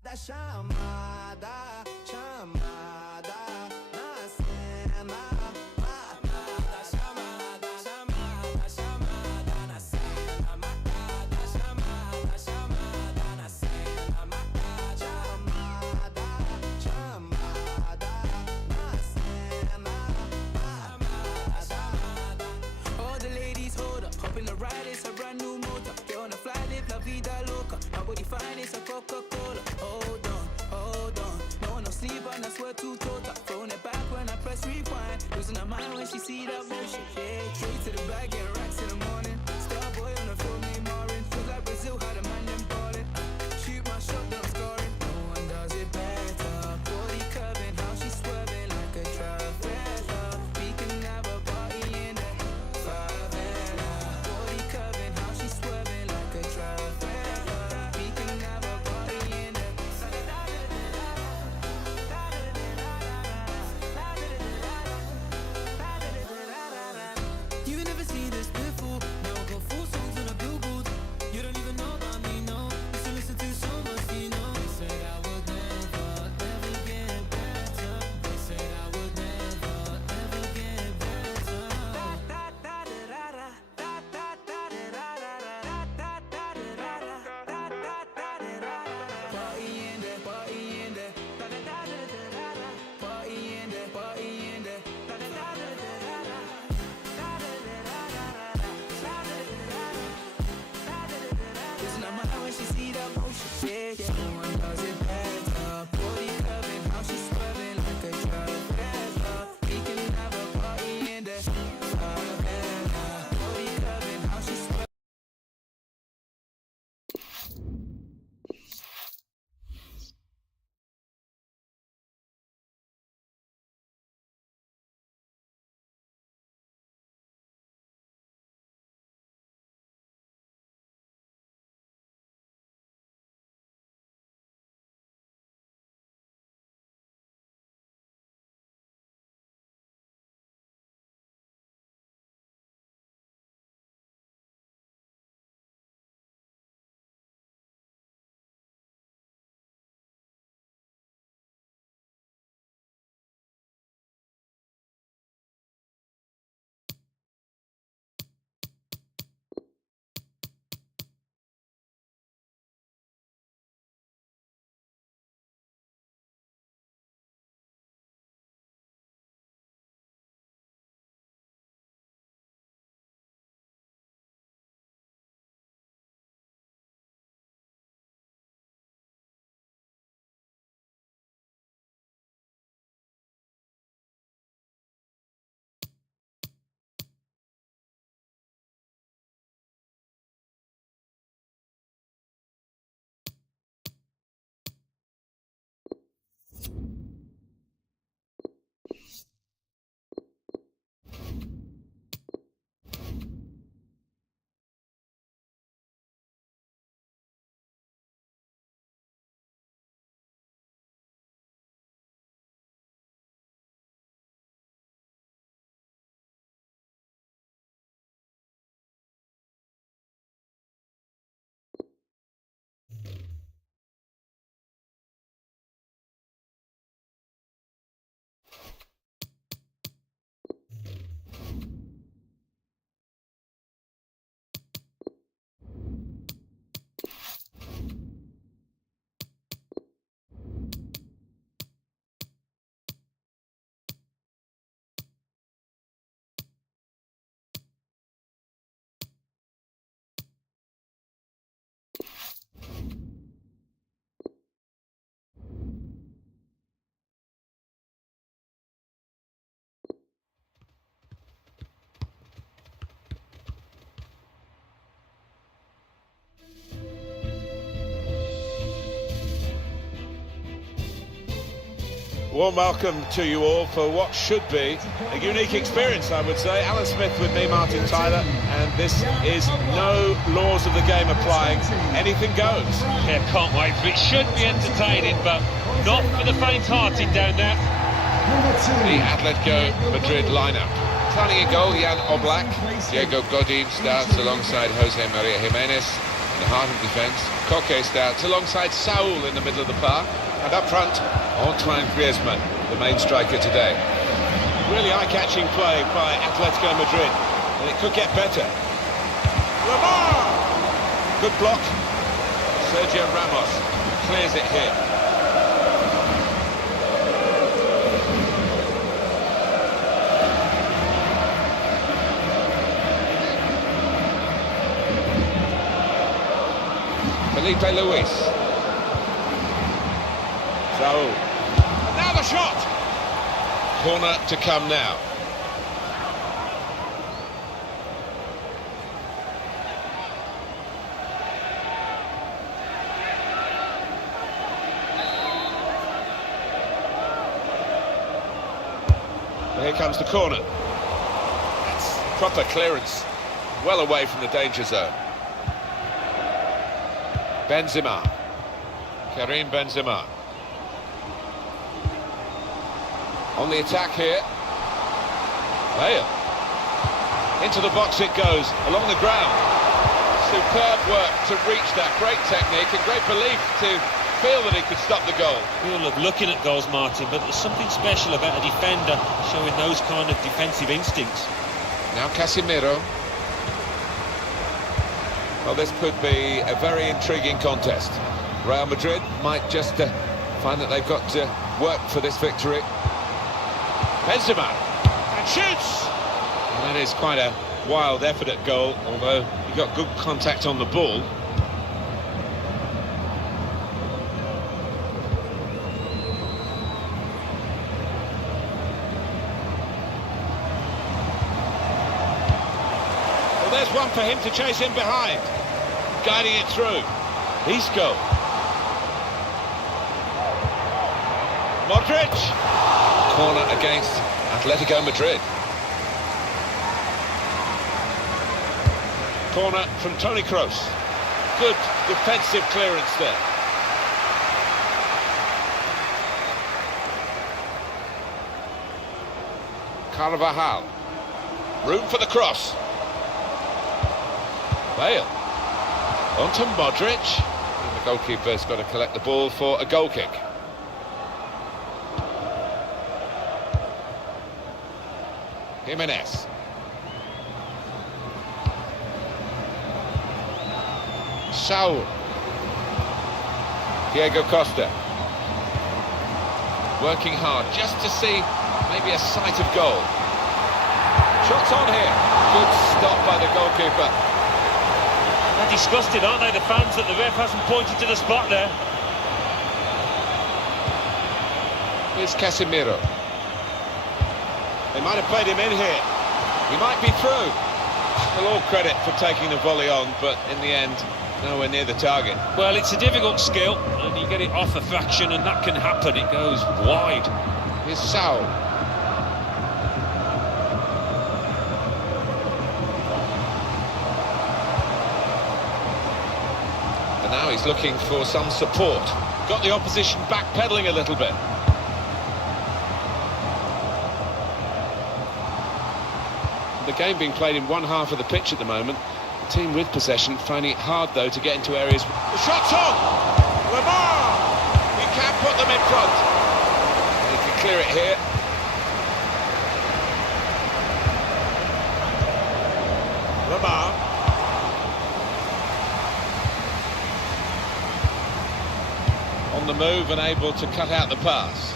Da chamada, chamada, na cena. Da chamada, chamada, chamada, na cena. Marcada, chamada, chamada, na cena. Marcada, chamada, chamada, na cena. Chamada, chamada. All the ladies hold up, hop in the ride, it's a brand new motor. Get on the fly, live la vida loca. Nobody find it's a Coca-Cola. Hold on, no one no sleep and I swear to total. Throwing it back when I press rewind. Losing her mind when she see that motion. Yeah, straight to the bag, get racks in the morning. Starboy on the phone named Marin. Feel like Brazil had a man named ballin'. Shoot my shot, then I'm scoring. No one does it better. Body curving, how she swerving like a trafficker. We can have a party in the favela. Body curving, how she swerving like a trafficker. We can have a party in the You never see this before. warm welcome to you all for what should be a unique experience, I would say. Alan Smith with me, Martin Tyler, and this is no laws of the game applying. Anything goes. Yeah, can't wait for it. Should be entertaining, but not for the faint-hearted down there. The Atlético Madrid lineup. Starting in goal, Jan Oblak. Diego Godin starts alongside Jose Maria Jimenez in the heart of defence. Koke starts alongside Saúl in the middle of the park. And up front, Antoine Griezmann, the main striker today. Really eye-catching play by Atlético Madrid, and it could get better. Lamar! Good block. Sergio Ramos clears it here. Felipe Luis. Saúl. Now the shot! Corner to come now. And here comes the corner. That's proper clearance. Well away from the danger zone. Benzema. Karim Benzema. On the attack here. Bale. Into the box it goes, along the ground. Superb work to reach that. Great technique and great belief to feel that he could stop the goal. We all love looking at goals, Martin, but there's something special about a defender showing those kind of defensive instincts. Now Casemiro. Well, this could be a very intriguing contest. Real Madrid might just find that they've got to work for this victory. Benzema, And shoots! and that is quite a wild effort at goal, although he got good contact on the ball. Well, there's one for him to chase in behind. Guiding it through. Isco. Modric! Corner against Atlético Madrid. Corner from Toni Kroos. Good defensive clearance there. Carvajal. Room for the cross. Bale. On to Modric. And the goalkeeper's got to collect the ball for a goal kick. Jimenez. Saúl. Diego Costa. Working hard just to see maybe a sight of goal. Shots on here. Good stop by the goalkeeper. They're disgusted, aren't they, the fans, that the ref hasn't pointed to the spot there. Here's Casemiro. They might have played him in here. He might be through. Well, all credit for taking the volley on, but in the end, nowhere near the target. Well, it's a difficult skill, and you get it off a fraction, and that can happen. It goes wide. Here's Saúl. And now he's looking for some support. Got the opposition backpedaling a little bit. The game being played in one half of the pitch at the moment. The team with possession finding it hard, though, to get into areas. The shot's on! Lamar! He can put them in front. He can clear it here. Lamar. On the move and able to cut out the pass.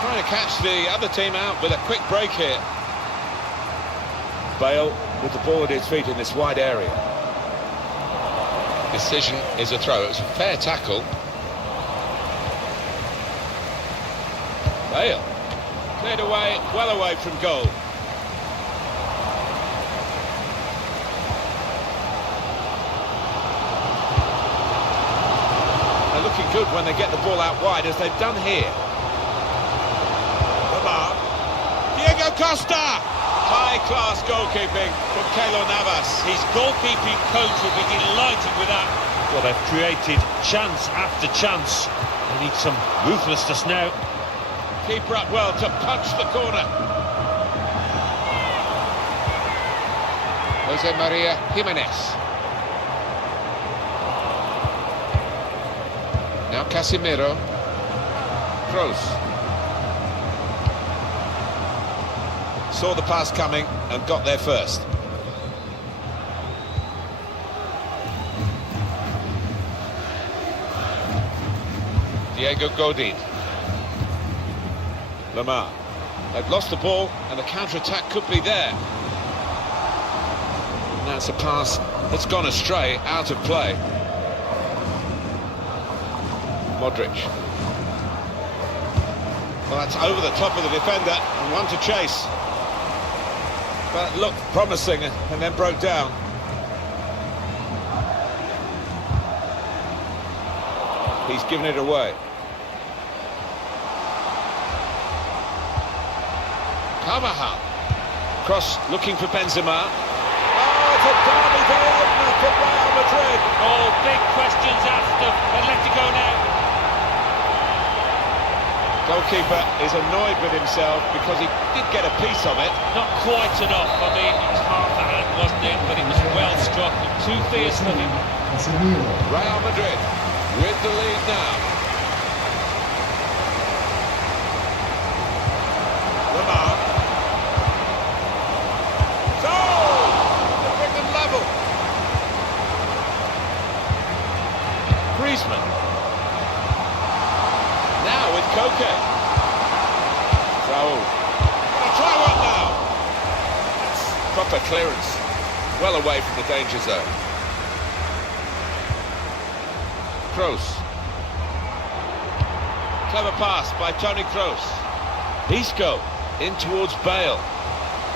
Trying to catch the other team out with a quick break here. Bale with the ball at his feet in this wide area. Decision is a throw. It was a fair tackle. Bale. Cleared away, well away from goal. They're looking good when they get the ball out wide, as they've done here. Diego Costa! High-class goalkeeping from Keylor Navas. His goalkeeping coach will be delighted with that. Well, they've created chance after chance. They need some ruthlessness now. Keeper up well to punch the corner. Jose Maria Jimenez. Now Casemiro. Kroos. Saw the pass coming and got there first. Diego Godin. Lamar. They've lost the ball and the counter-attack could be there. And that's a pass that's gone astray, out of play. Modric. Well, that's over the top of the defender and one to chase. But looked promising and then broke down. He's given it away. Carvajal. Cross looking for Benzema. Oh, it's a derby day opener for Real Madrid. Oh, big questions asked of Atlético now. Goalkeeper is annoyed with himself because he did get a piece of it. Not quite enough. I mean, it was half a hand, wasn't it? But it was well struck. Too fierce for him. Real Madrid with the lead now. Lamar. So, to bring them level. Griezmann. Now with Koke. Raul. Gonna try one now. That's proper clearance. Well away from the danger zone. Kroos. Clever pass by Toni Kroos. Isco in towards Bale.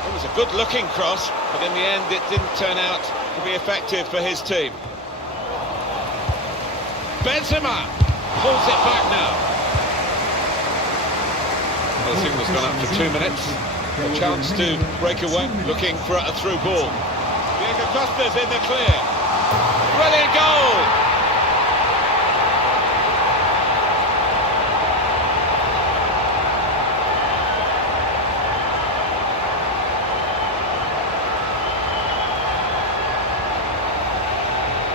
It was a good-looking cross, but in the end it didn't turn out to be effective for his team. Benzema pulls it back now. Well, the signal's gone up for 2 minutes. A chance to break away, looking for a through ball. Diego Costa's in the clear. Brilliant goal!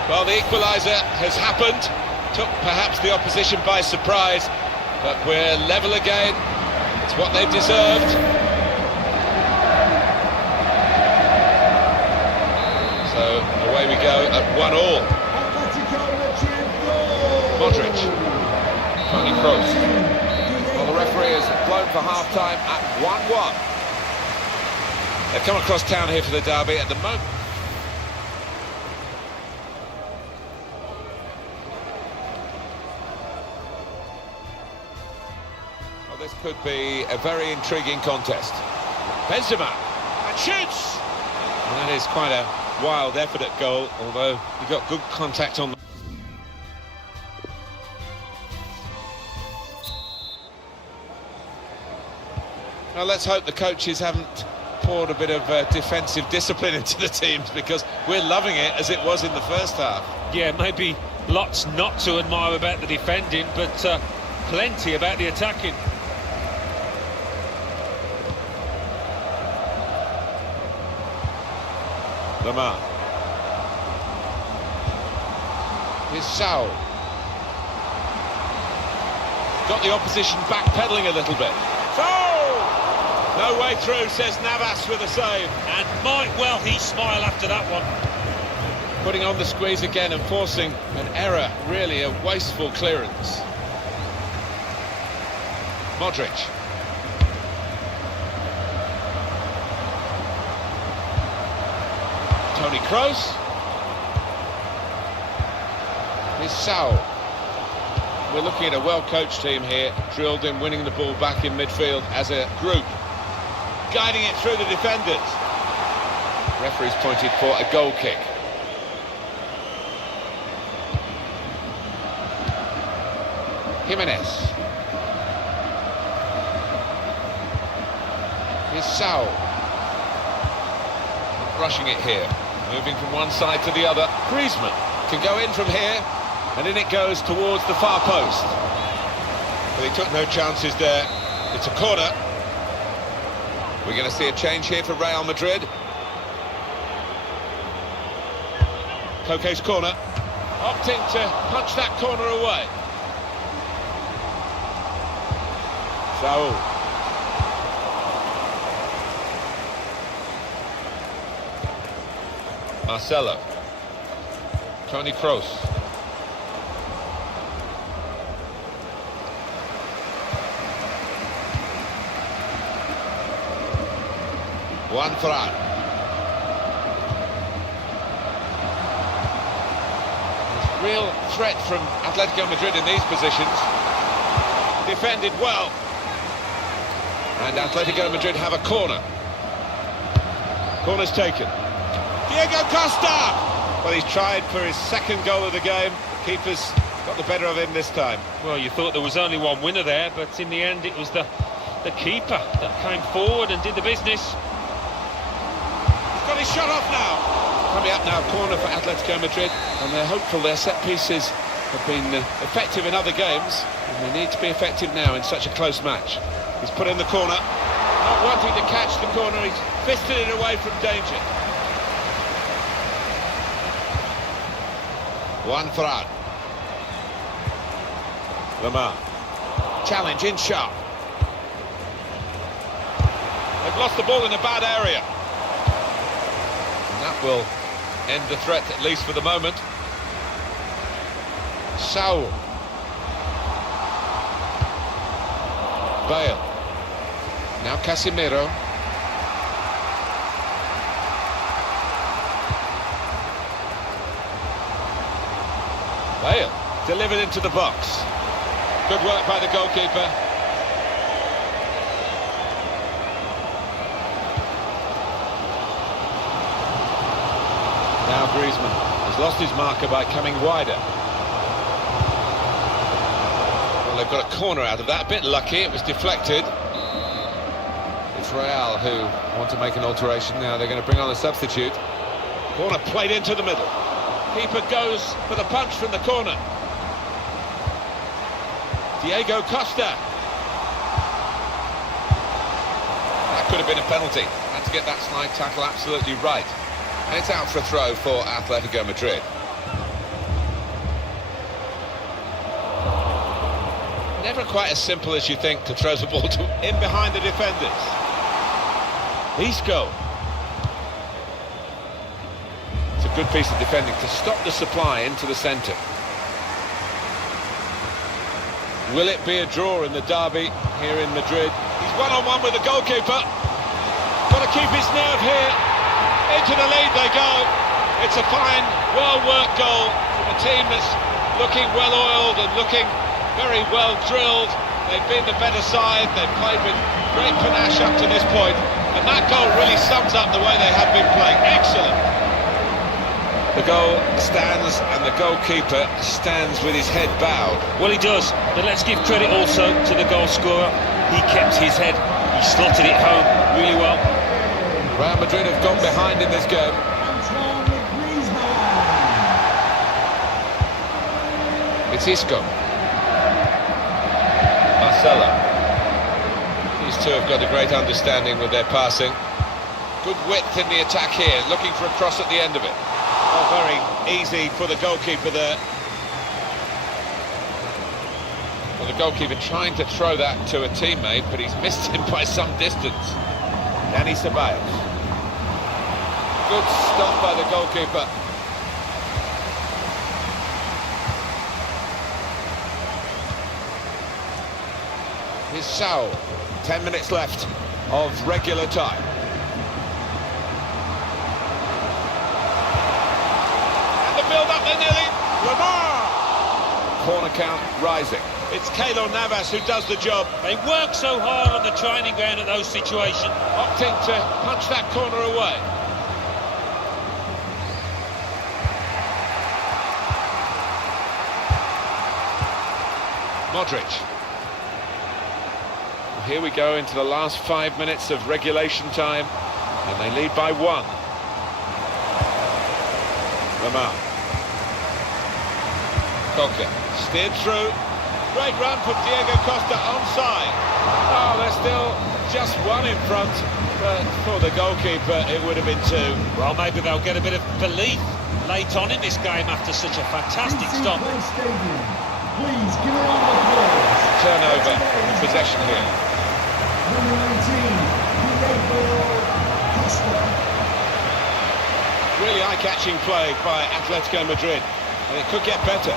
Well, the equaliser has happened, took perhaps the opposition by surprise, but we're level again. It's what they've deserved. So away we go at 1-1. Modric. Toni Kroos. Well, the referee has blown for half-time at 1-1. They've come across town here for the derby at the moment. This could be a very intriguing contest. Benzema, and shoots! And that is quite a wild effort at goal, although he got good contact on. Well, let's hope the coaches haven't poured a bit of defensive discipline into the teams, because we're loving it as it was in the first half. Yeah, maybe lots not to admire about the defending, but plenty about the attacking. Lamar. Here's Saul. Got the opposition backpedaling a little bit. Saul! No way through, says Navas with a save. And might well he smile after that one. Putting on the squeeze again and forcing an error, really a wasteful clearance. Modric. Toni Kroos. Here's Saul. We're looking at a well-coached team here, drilled in winning the ball back in midfield as a group, guiding it through the defenders. Referee's pointed for a goal kick. Jimenez. Here's Saul. Rushing it here. Moving from one side to the other. Griezmann can go in from here, and in it goes towards the far post. But he took no chances there. It's a corner. We're going to see a change here for Real Madrid. Koke's corner. Opting to punch that corner away. Saul. Marcelo. Toni Kroos. Juan Fran. Real threat from Atlético Madrid in these positions. Defended well. And Atlético Madrid have a corner. Corner's taken. Diego Costa! Well, he's tried for his second goal of the game. The keeper's got the better of him this time. Well, you thought there was only one winner there, but in the end it was the keeper that came forward and did the business. He's got his shot off now. Coming up now, corner for Atlético Madrid, and they're hopeful their set pieces have been effective in other games, and they need to be effective now in such a close match. He's put in the corner, not wanting to catch the corner, he's fisted it away from danger. Juan Fran. Lamar. Challenge in sharp. They've lost the ball in a bad area. And that will end the threat, at least for the moment. Saul. Bale. Now Casemiro. Bale. Delivered into the box. Good work by the goalkeeper. Now Griezmann has lost his marker by coming wider. Well, they've got a corner out of that. A bit lucky, it was deflected. It's Real who want to make an alteration now. They're going to bring on a substitute. Corner played into the middle. Keeper goes for the punch from the corner. Diego Costa. That could have been a penalty. Had to get that slide tackle absolutely right. And it's out for a throw for Atlético Madrid. Never quite as simple as you think to throw the ball to in behind the defenders. Isco. It's a good piece of defending to stop the supply into the centre. Will it be a draw in the derby here in Madrid? He's one-on-one with the goalkeeper. Got to keep his nerve here. Into the lead they go. It's a fine, well-worked goal from a team that's looking well-oiled and looking very well-drilled. They've been the better side. They've played with great panache up to this point. And that goal really sums up the way they have been playing. Excellent. The goal stands and the goalkeeper stands with his head bowed. Well, he does, but let's give credit also to the goal scorer. He kept his head, he slotted it home really well. Real Madrid have gone behind in this game. It's Isco. Marcelo. These two have got a great understanding with their passing. Good width in the attack here, looking for a cross at the end of it. Oh, very easy for the goalkeeper there. Well, the goalkeeper trying to throw that to a teammate, but he's missed him by some distance. Dani Ceballos. Good stop by the goalkeeper. Here's Saul. 10 minutes left of regular time. Build up there nearly. Lamar! Corner count rising. It's Keylor Navas who does the job. They work so hard on the training ground at those situations. Opting to punch that corner away. Modric. here we go into the last 5 minutes of regulation time, and they lead by 1. Lamar. Coca, steered through. Great run from Diego Costa onside. Oh, they're still just 1 in front, but for the goalkeeper it would have been 2. Well, maybe they'll get a bit of belief late on in this game after such a fantastic stop. Please give a round of applause. Turnover in possession here. Number 19, Diego Costa. Really eye-catching play by Atlético Madrid, and it could get better.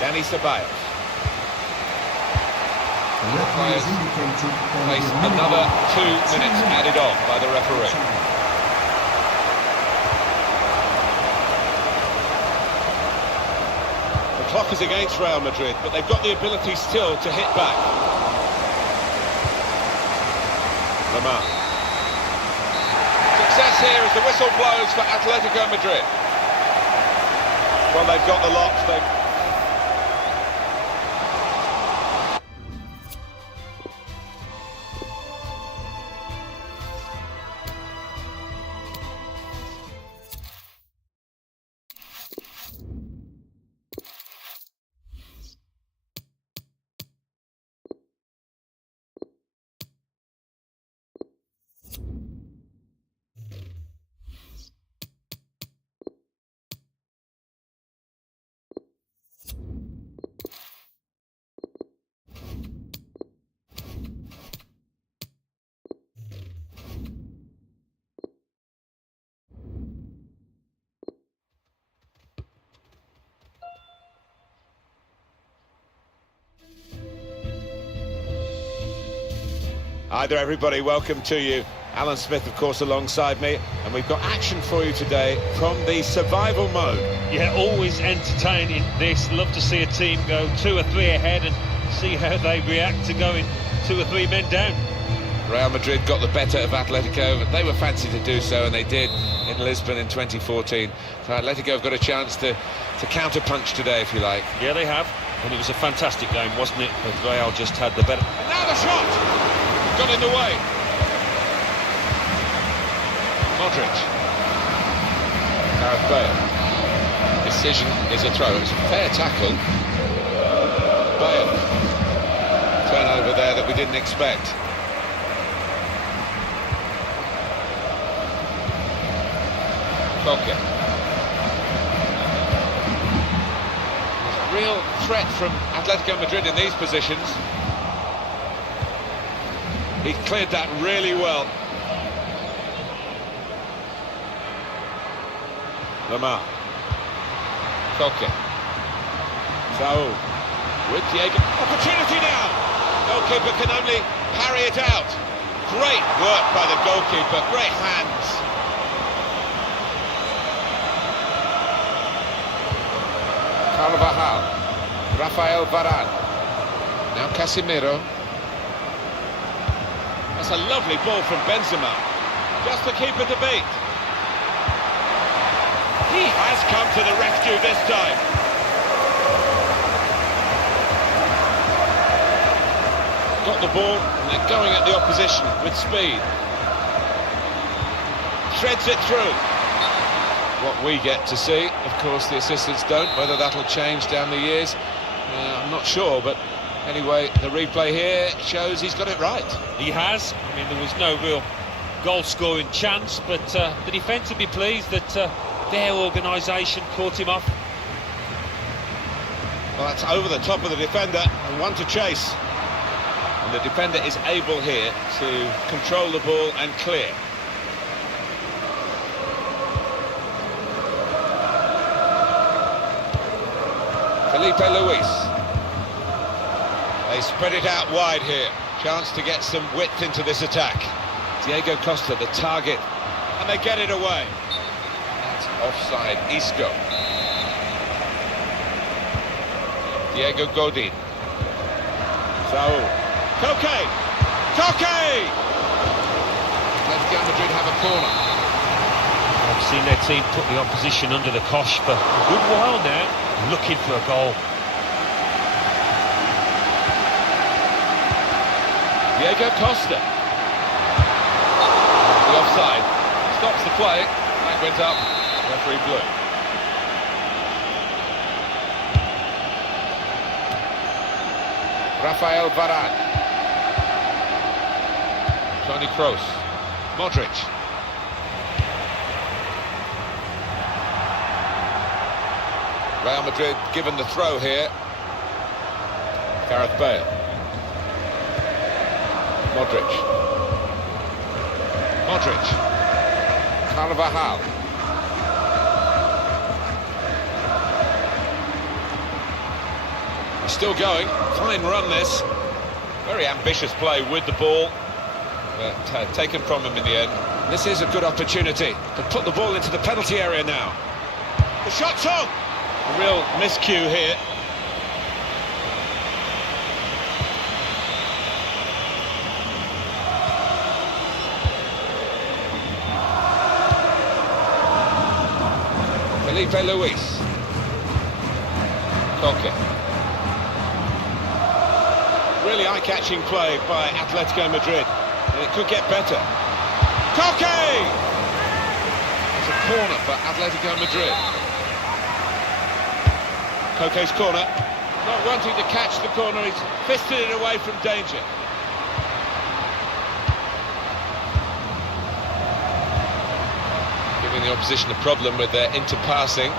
Dani Ceballos. Players face another 2 minutes added on by the referee. The clock is against Real Madrid, but they've got the ability still to hit back. Lamar. Success here as the whistle blows for Atlético Madrid. Well, they've got the lot. Hi there everybody, welcome to you. Alan Smith, of course, alongside me, and we've got action for you today from the survival mode. Yeah, always entertaining this. Love to see a team go 2 or 3 ahead and see how they react to going 2 or 3 men down. Real Madrid got the better of Atletico, but they were fancy to do so, and they did in Lisbon in 2014. So Atletico have got a chance to counter-punch today, if you like. Yeah, they have, and it was a fantastic game, wasn't it? But Real just had the better. And now the shot! Got in the way. Modric. Gareth Bale. Decision is a throw. It's a fair tackle. Bale. Turnover there that we didn't expect. Coca. There's a real threat from Atletico Madrid in these positions. He cleared that really well. Lamar. Coca. Saul. With Diego. Opportunity now! Goalkeeper can only parry it out. Great work by the goalkeeper. Great hands. Carvajal. Rafael Varane. Now Casemiro. That's a lovely ball from Benzema. Just the keeper to beat. He has come to the rescue this time. Got the ball and they're going at the opposition with speed. Threads it through. What we get to see, of course the assistants don't. Whether that'll change down the years, I'm not sure, but anyway, the replay here shows he's got it right. He has. I mean, there was no real goal-scoring chance, but the defence would be pleased that their organisation caught him off. Well, that's over the top of the defender and one to chase. And the defender is able here to control the ball and clear. Felipe Luis. They spread it out wide here. Chance to get some width into this attack. Diego Costa, the target, and they get it away. That's offside. Isco. Diego Godin. Saul. Koke! Koke! Atletico Madrid have a corner. I've seen their team put the opposition under the cosh for a good while now, looking for a goal. Diego Costa. The offside stops the play. Flag went up. Referee blew. Rafael Varane. Toni Kroos. Modric. Real Madrid given the throw here. Gareth Bale. Modric. Carvajal. Still going. Fine run this. Very ambitious play with the ball, but taken from him in the end. This is a good opportunity to put the ball into the penalty area now. The shot's on! A real miscue here. Felipe Luis. Koke. Really eye-catching play by Atlético Madrid, and it could get better. Koke! It's a corner for Atlético Madrid. Koke's corner, not wanting to catch the corner, he's fisted it away from danger. Giving the opposition a problem with their inter-passing.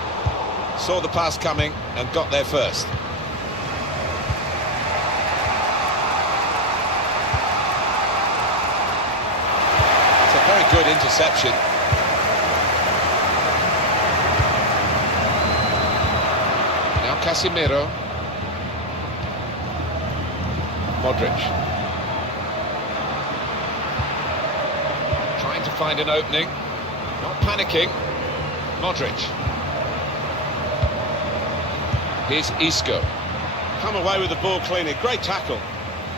Saw the pass coming and got there first. It's a very good interception. Now Casemiro. Modric. Trying to find an opening. Not panicking. Modric. Here's Isco. Come away with the ball cleanly. Great tackle.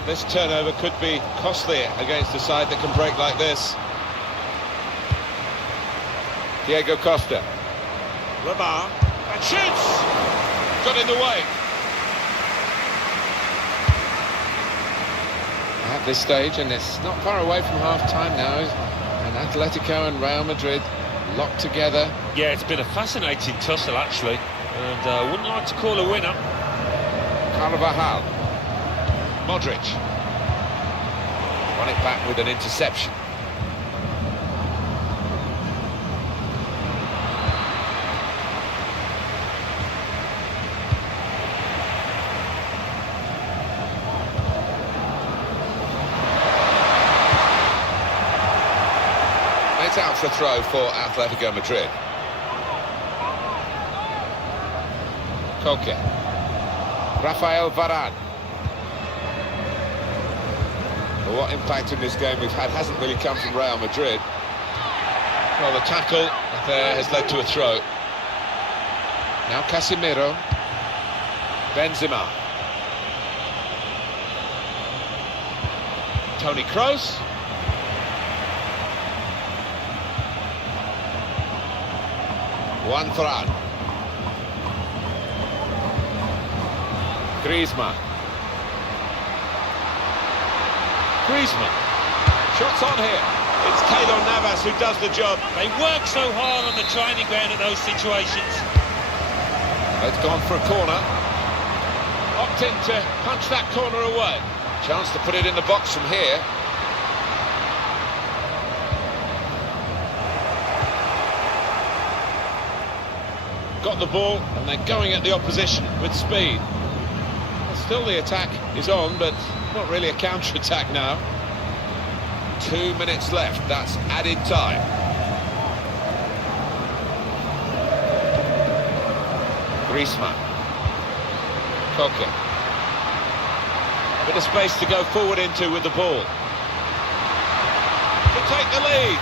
This turnover could be costly against a side that can break like this. Diego Costa. Lamar. And shoots! Got in the way. At this stage, and it's not far away from half-time now, and Atletico and Real Madrid locked together. Yeah, it's been a fascinating tussle, actually. And I wouldn't like to call a winner. Carvajal. Modric. Run it back with an interception. It's out for a throw for Atletico Madrid. Koke. Rafael Varane. Well, what impact in this game we've had hasn't really come from Real Madrid. Well, the tackle there has led to a throw. Now Casemiro. Benzema. Toni Kroos. Juan Fran. Griezmann. Shots on here. It's Keylor Navas who does the job. They work so hard on the training ground at those situations. It's gone for a corner. Opting to punch that corner away. Chance to put it in the box from here. Got the ball and they're going at the opposition with speed. Still the attack is on, but not really a counter-attack now. 2 minutes left, that's added time. Griezmann. Koke. Bit of space to go forward into with the ball. To take the lead.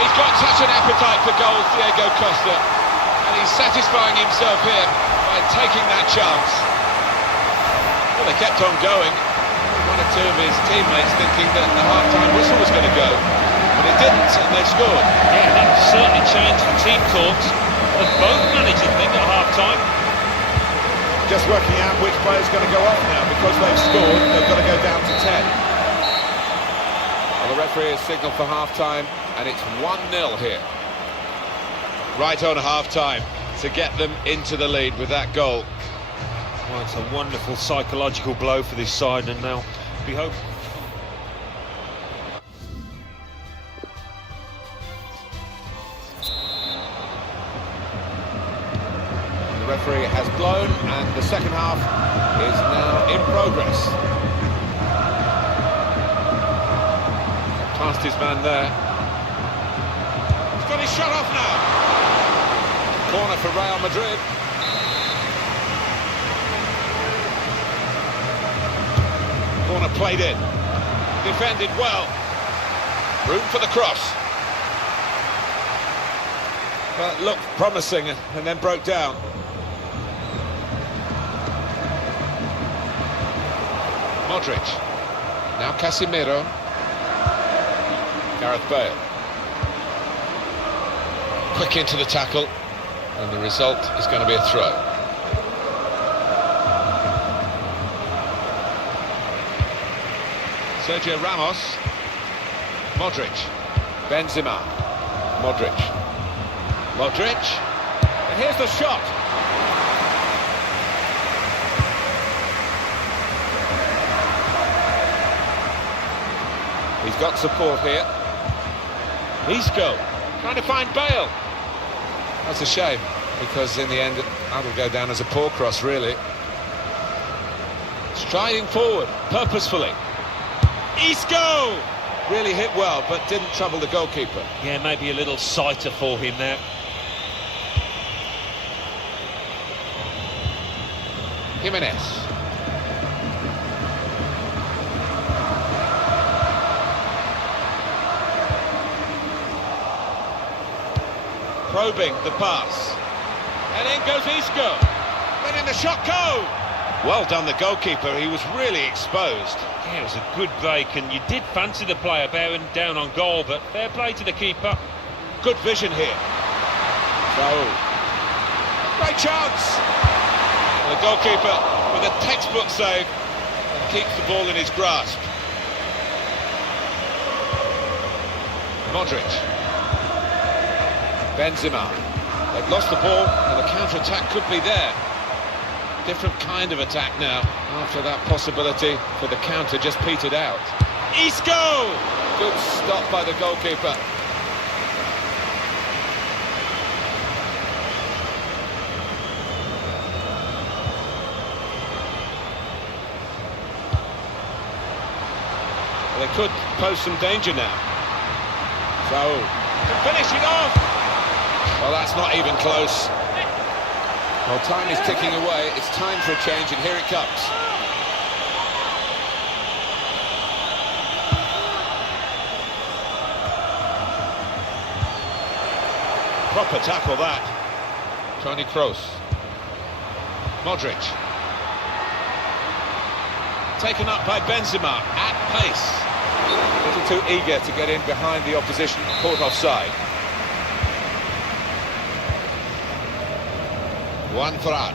He's got such an appetite for goals, Diego Costa. And he's satisfying himself here by taking that chance. Well, they kept on going. One or two of his teammates thinking that the half-time whistle was going to go, but it didn't, and they scored. Yeah, that certainly changed the team talks of both managers, I think, at half-time. Just working out which player's going to go off now. Because they've scored, they've got to go down to 10. Well, the referee has signalled for half-time, and it's 1-0 here. Right on half-time to get them into the lead with that goal. Well, it's a wonderful psychological blow for this side, and now we hope. The referee has blown, and the second half is now in progress. Past his man there. He's got his shot off now. Corner for Real Madrid. Corner played in. Defended well. Room for the cross. Well, looked promising and then broke down. Modric. Now Casemiro. Gareth Bale. Quick into the tackle, and the result is going to be a throw. Sergio Ramos. Modric. Benzema. Modric. Modric. And here's the shot. He's got support here. Isco trying to find Bale. That's a shame, because in the end that'll go down as a poor cross, really. Striding forward purposefully. Isco really hit well, but didn't trouble the goalkeeper. Yeah, maybe a little sighter for him there. Jimenez. Probing the pass. And in goes Isco. Letting the shot go. Well done, the goalkeeper. He was really exposed. Yeah, it was a good break, and you did fancy the player bearing down on goal, but fair play to the keeper. Good vision here. So, great chance. And the goalkeeper with a textbook save and keeps the ball in his grasp. Modric. Benzema. They've lost the ball, and the counter-attack could be there. Different kind of attack now, after that possibility for the counter just petered out. Isco! Good stop by the goalkeeper. They could pose some danger now. So, can finish it off! Well, that's not even close. Well, time is ticking away. It's time for a change, and here it comes. Proper tackle, that. Toni Kroos. Modric. Taken up by Benzema at pace. A little too eager to get in behind the opposition, caught offside. Juan Ferran.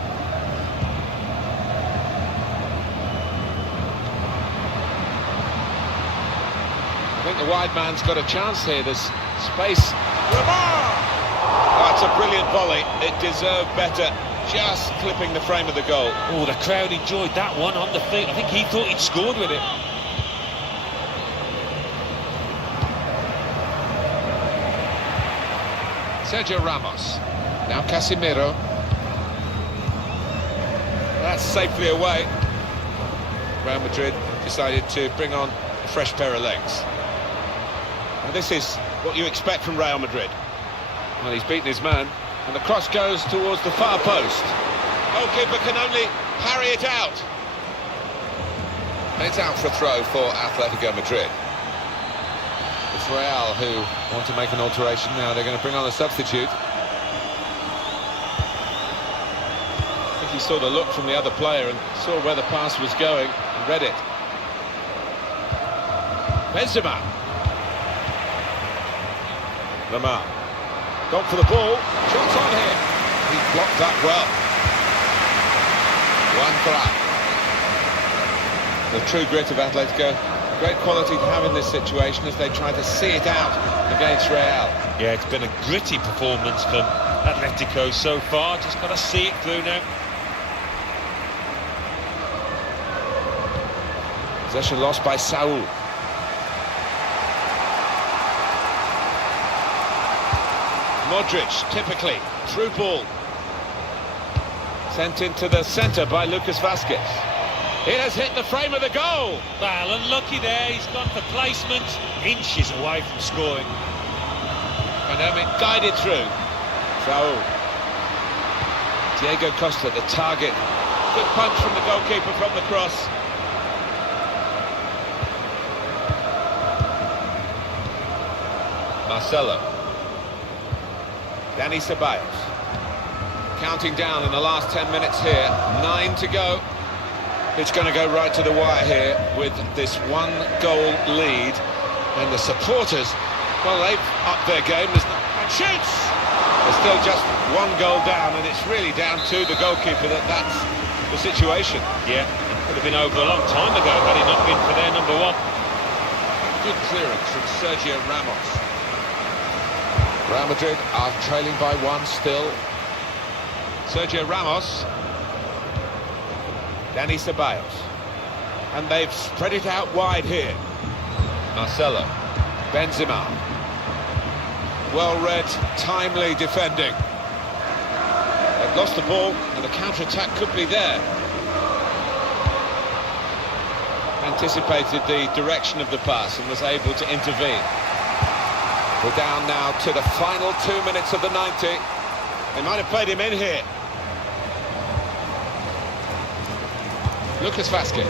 I think the wide man's got a chance here. There's space. Oh, it's a brilliant volley. It deserved better. Just clipping the frame of the goal. Oh, the crowd enjoyed that one on the feet. I think he thought he'd scored with it. Sergio Ramos. Now Casemiro. That's safely away. Real Madrid decided to bring on a fresh pair of legs. And this is what you expect from Real Madrid. Well, he's beaten his man, and the cross goes towards the far post. Goalkeeper can only parry it out. And it's out for a throw for Atlético Madrid. It's Real who want to make an alteration now. They're going to bring on a substitute. He saw the look from the other player and saw where the pass was going and read it. Benzema. Lamar. Gone for the ball. Shots on here. He blocked that well. Juan Ferran. The true grit of Atletico Great quality to have in this situation as they try to see it out against Real. Yeah, it's been a gritty performance from Atlético so far. Just got to see it through now. Possession lost by Saul. Modric, typically, through ball. Sent into the centre by Lucas Vázquez. It has hit the frame of the goal. Well, unlucky there. He's gone for placement, inches away from scoring. Pandemic guided through. Saul. Diego Costa, the target. Good punch from the goalkeeper from the cross. Marcelo. Dani Ceballos. Counting down in the last 10 minutes here. 9 to go. It's going to go right to the wire here with this one-goal lead. And the supporters, well, they've upped their game. And shoots! There's still just one goal down, and it's really down to the goalkeeper that's the situation. Yeah, it could have been over a long time ago had he not been for their number one. Good clearance from Sergio Ramos. Real Madrid are trailing by 1 still. Sergio Ramos. Dani Ceballos. And they've spread it out wide here. Marcelo. Benzema. Well-read, timely defending. They've lost the ball, and the counter-attack could be there. Anticipated the direction of the pass and was able to intervene. We're down now to the final 2 minutes of the 90. They might have played him in here. Lucas Vázquez.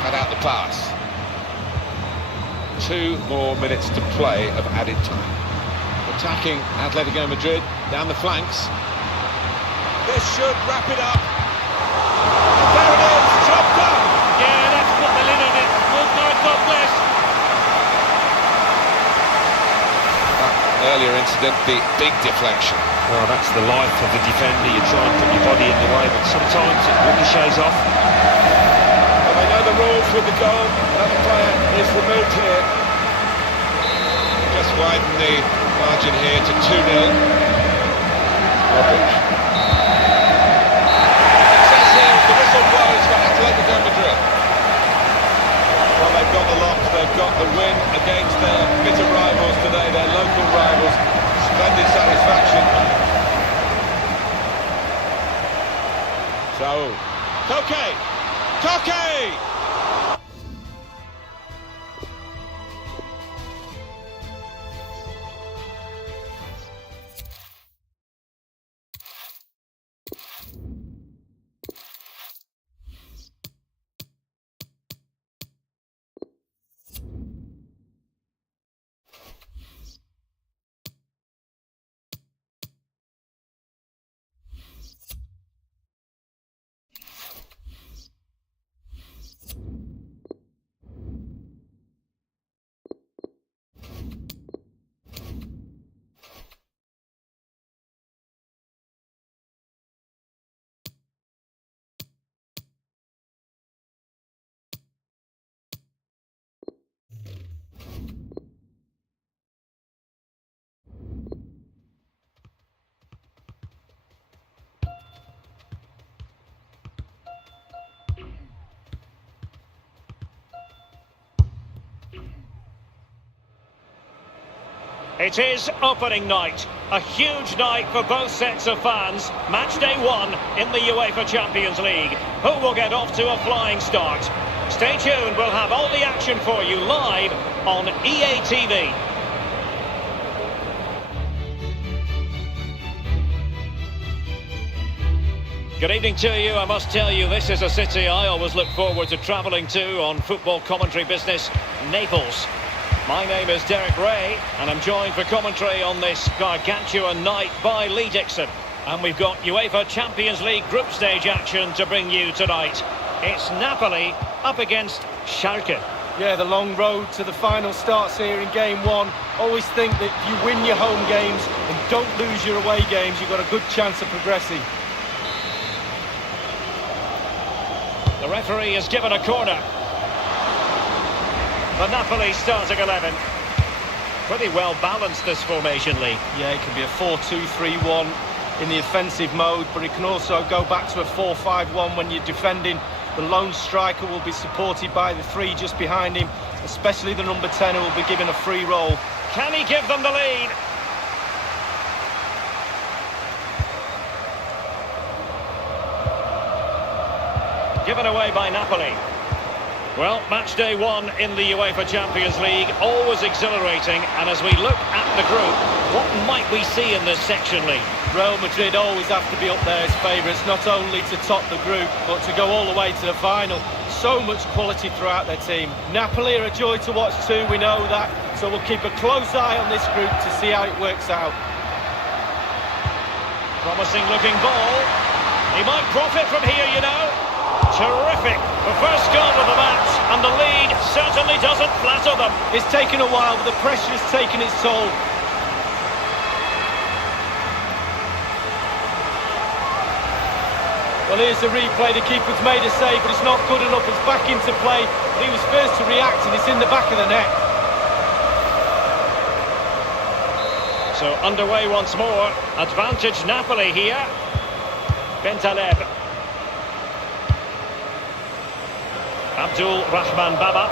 Cut out the pass. 2 more minutes to play of added time. Attacking Atlético Madrid down the flanks. This should wrap it up. There it is, job done. Yeah, that's put the lid on it. Good night, God bless. Earlier incident, the big deflection. Well, that's the life of the defender. You try and put your body in the way, but sometimes it ricochets off. Well, they know the rules with the goal. Another player is removed here. Just widen the margin here to 2-0. Modric. Success here, the whistle blows for Atlético Madrid. Well, they've got the lock, they've got the win against their bitter rivals today, their local rivals. Splendid satisfaction. So, Koke! It is opening night, a huge night for both sets of fans. Match day 1 in the UEFA Champions League. Who will get off to a flying start? Stay tuned, we'll have all the action for you live on EA TV. Good evening to you. I must tell you, this is a city I always look forward to travelling to on football commentary business, Naples. My name is Derek Ray, and I'm joined for commentary on this gargantuan night by Lee Dixon. And we've got UEFA Champions League group stage action to bring you tonight. It's Napoli up against Schalke. Yeah, the long road to the final starts here in game 1. Always think that if you win your home games and don't lose your away games, you've got a good chance of progressing. The referee has given a corner. The Napoli starting 11. Pretty well balanced, this formation, Lee. Yeah, it can be a 4-2-3-1 in the offensive mode, but it can also go back to a 4-5-1 when you're defending. The lone striker will be supported by the three just behind him, especially the number 10 who will be given a free roll. Can he give them the lead? Given away by Napoli. Well, match day 1 in the UEFA Champions League, always exhilarating. And as we look at the group, what might we see in this section, Lee? Real Madrid always have to be up there as favourites, not only to top the group, but to go all the way to the final. So much quality throughout their team. Napoli are a joy to watch too, we know that. So we'll keep a close eye on this group to see how it works out. Promising looking ball. He might profit from here, you know. Terrific. The first goal of the match, and the lead certainly doesn't flatter them. It's taken a while, but the pressure's taken its toll. Well, here's the replay. The keeper's made a save, but it's not good enough. It's back into play. But he was first to react, and it's in the back of the net. So underway once more. Advantage Napoli here. Bentaleb. Abdul Rahman Baba.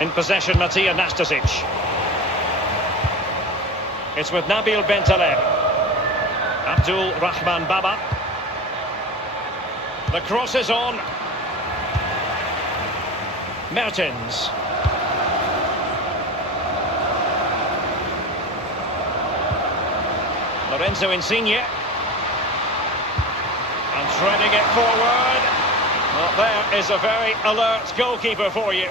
In possession, Matija Nastasic. It's with Nabil Bentaleb. Abdul Rahman Baba. The cross is on. Mertens. Lorenzo Insigne. And threading it forward. Well, there is a very alert goalkeeper for you.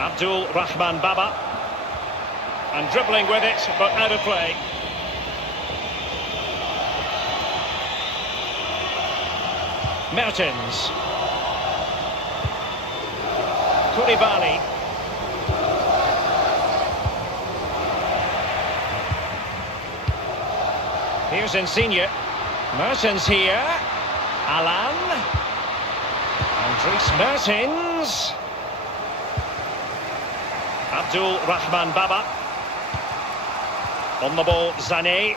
Abdul Rahman Baba. And dribbling with it, but out of play. Mertens. Koulibaly. Here's Insigne. Mertens here. Alan. Andres Mertens. Abdul Rahman Baba. On the ball, Sané.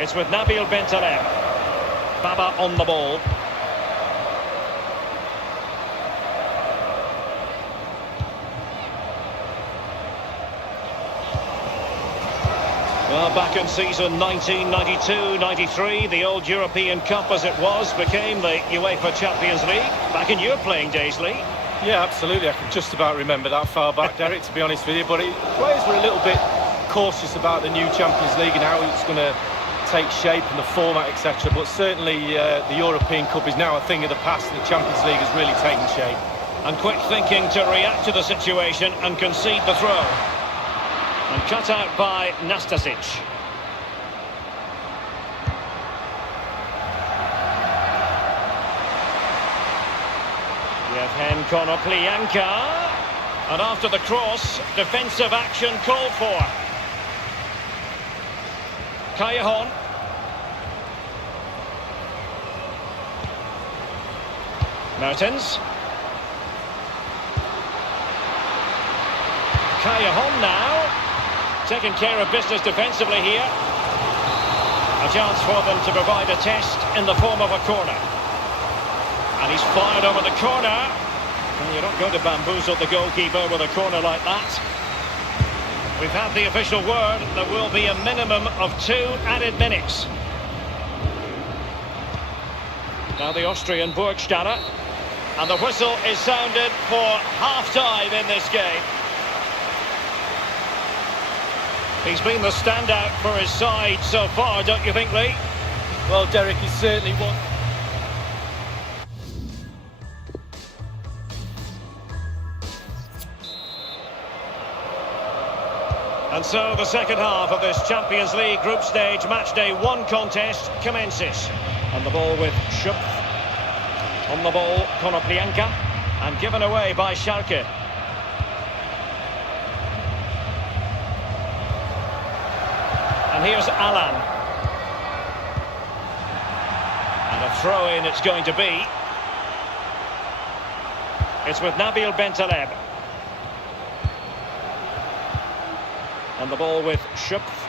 It's with Nabil Bentaleb. Baba on the ball. Well, back in season 1992-93, the old European Cup as it was became the UEFA Champions League. Back in your playing days, Lee. Yeah, absolutely. I can just about remember that far back, Derek, to be honest with you. But players were a little bit cautious about the new Champions League and how it's going to take shape and the format, etc. But certainly the European Cup is now a thing of the past. The Champions League has really taken shape. And quick thinking to react to the situation and concede the throw. And cut out by Nastasic. Yevhen Konoplyanka. And after the cross, defensive action called for. Callejon. Mertens. Callejon now. Taking care of business defensively here. A chance for them to provide a test in the form of a corner. And he's fired over the corner. Well, you're not going to bamboozle the goalkeeper with a corner like that. We've had the official word. There will be a minimum of 2 added minutes. Now the Austrian Burgstaller. And the whistle is sounded for half-time in this game. He's been the standout for his side so far, don't you think, Lee? Well, Derek, he's certainly one. And so the second half of this Champions League group stage match day 1 contest commences. On the ball with Schupf. On the ball, Konoplyanka. And given away by Schalke. And here's Alan. And a throw-in it's going to be. It's with Nabil Bentaleb. And the ball with Schupf.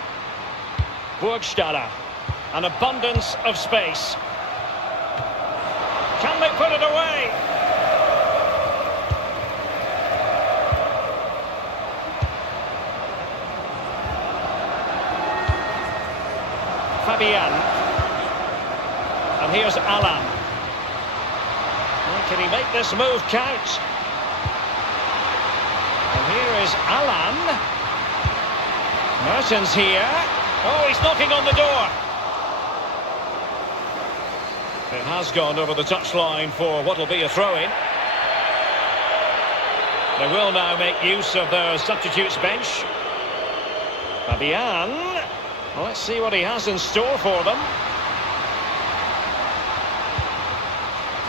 Burgstaller. An abundance of space. Can they put it away? Fabian. And here's Alan. Can he make this move count? And here is Alan. Mertens here. Oh, he's knocking on the door. It has gone over the touchline for what will be a throw-in. They will now make use of their substitutes bench. Fabian. Well, let's see what he has in store for them.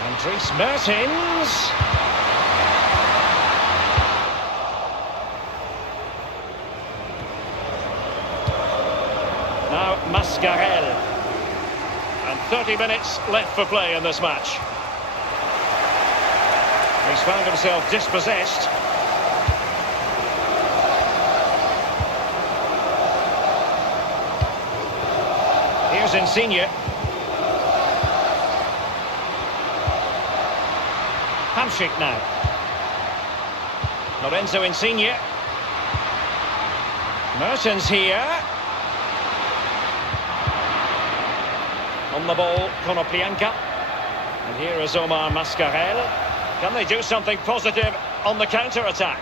And Dries Mertens. Now Mascarell. And 30 minutes left for play in this match. He's found himself dispossessed. Here's Insigne. Hamsik now. Lorenzo Insigne. Mertens here. On the ball, Konoplyanka. And here is Omar Mascarell. Can they do something positive on the counter-attack?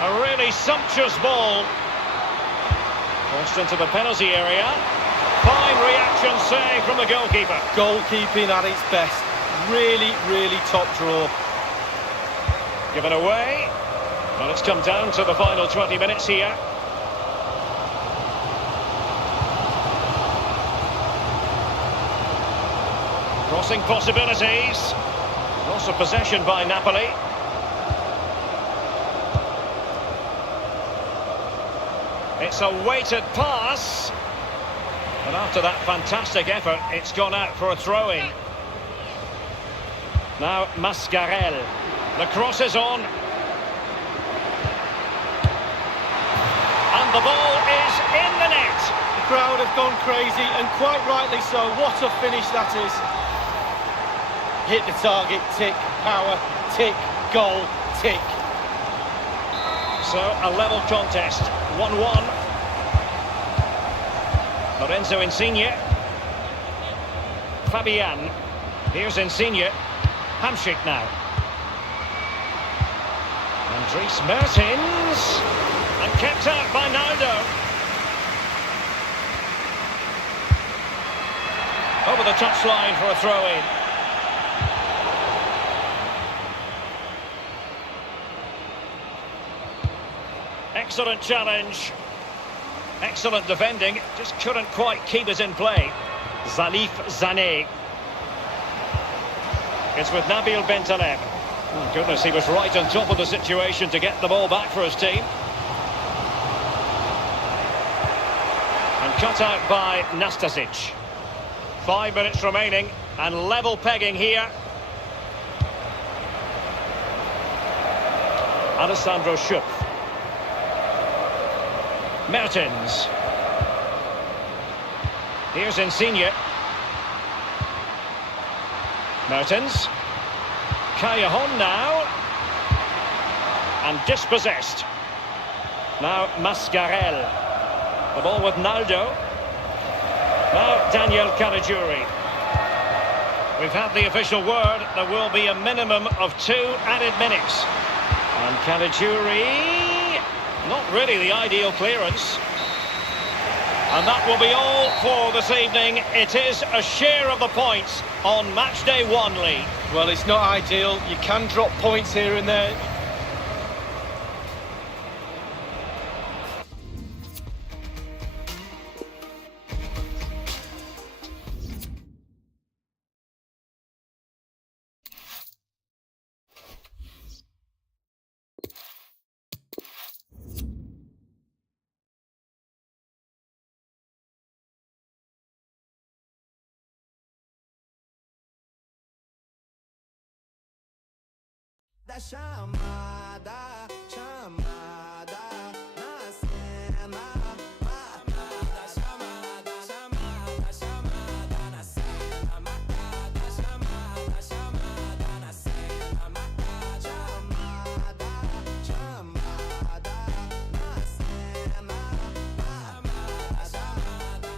A really sumptuous ball. Crossed into the penalty area. Fine reaction save from the goalkeeper. Goalkeeping at its best. Really, really top draw. Given away. Well, it's come down to the final 20 minutes here. Crossing possibilities. Loss of possession by Napoli. It's a weighted pass. And after that fantastic effort, it's gone out for a throw-in. Now Mascarell. The cross is on. And the ball is in the net. The crowd have gone crazy, and quite rightly so. What a finish that is. Hit the target, tick, power, tick, goal, tick. So a level contest, 1-1. Lorenzo Insigne. Fabian. Here's Insigne. Hamsik now. And Dries Mertens. And kept out by Naldo. Over the touchline for a throw-in. Excellent challenge. Excellent defending. Just couldn't quite keep it in play. Salif Zané. It's with Nabil Bentaleb. Oh, goodness, he was right on top of the situation to get the ball back for his team. And cut out by Nastasic. 5 minutes remaining and level pegging here. Alessandro Schupf. Mertens. Here's Insigne. Mertens. Callejon now. And dispossessed. Now Mascarell. The ball with Naldo. Now Daniel Caligiuri. We've had the official word. There will be a minimum of 2 added minutes. And Caligiuri... not really the ideal clearance. And that will be all for this evening. It is a share of the points on match day 1, Lee. Well, it's not ideal. You can drop points here and there. Da chamada, chamada na cena. Chamada, chamada, chamada, chamada na cena. Matada, chamada, chamada na cena. Matada, chamada, chamada na cena. Chamada, chamada.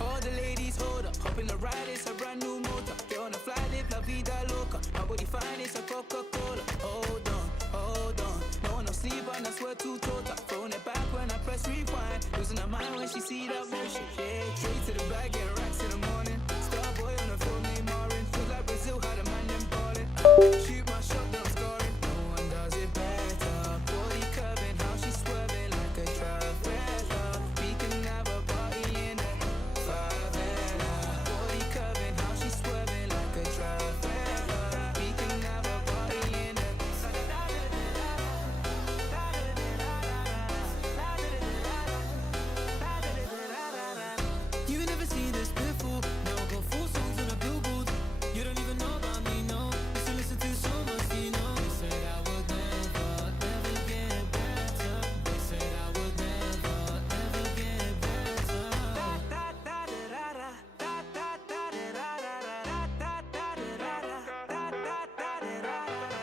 All the ladies hold up, hop in the ride, it's a brand new motor. Get on the fly, live la vida loca. My body fine, it's a Coca-Cola. Hold on, hold on. No one no sleep and I swear to total. Throwing it back when I press rewind. Losing her mind when she see that motion. Yeah, straight to the bag, getting racks in the morning. Star boy on the phone, name Marin. Feel like Brazil, had a man them ballin'. Shoot my shot, then I'm scoring. No one does it better. Body curving, how she swerving like a trafficker. We can have a party in the favela. Body curving, how she swerving like a trafficker. We can have a party in the You never see this before. Now I got 4 songs on a billboard. You don't even know about me, no. Used to listen to so much, you know. They said I would never, ever get better. They said I would never, ever get better.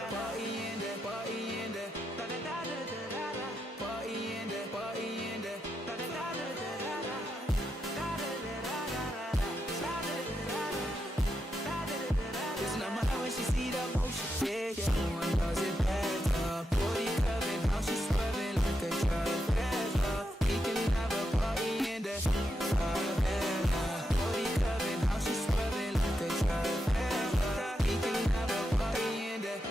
Party in there, party in there. Party in there, party in there. Listen to my when she see that motion. Yeah, yeah. No one does it better. Body curving, how she swerving like a trafficker. We can have a party in there. Body curving, how she swerving like a trafficker. We can have a party in there.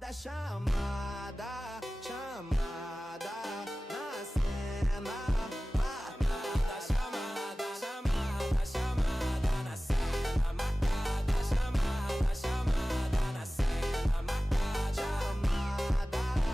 Da chamada, chamada na cena.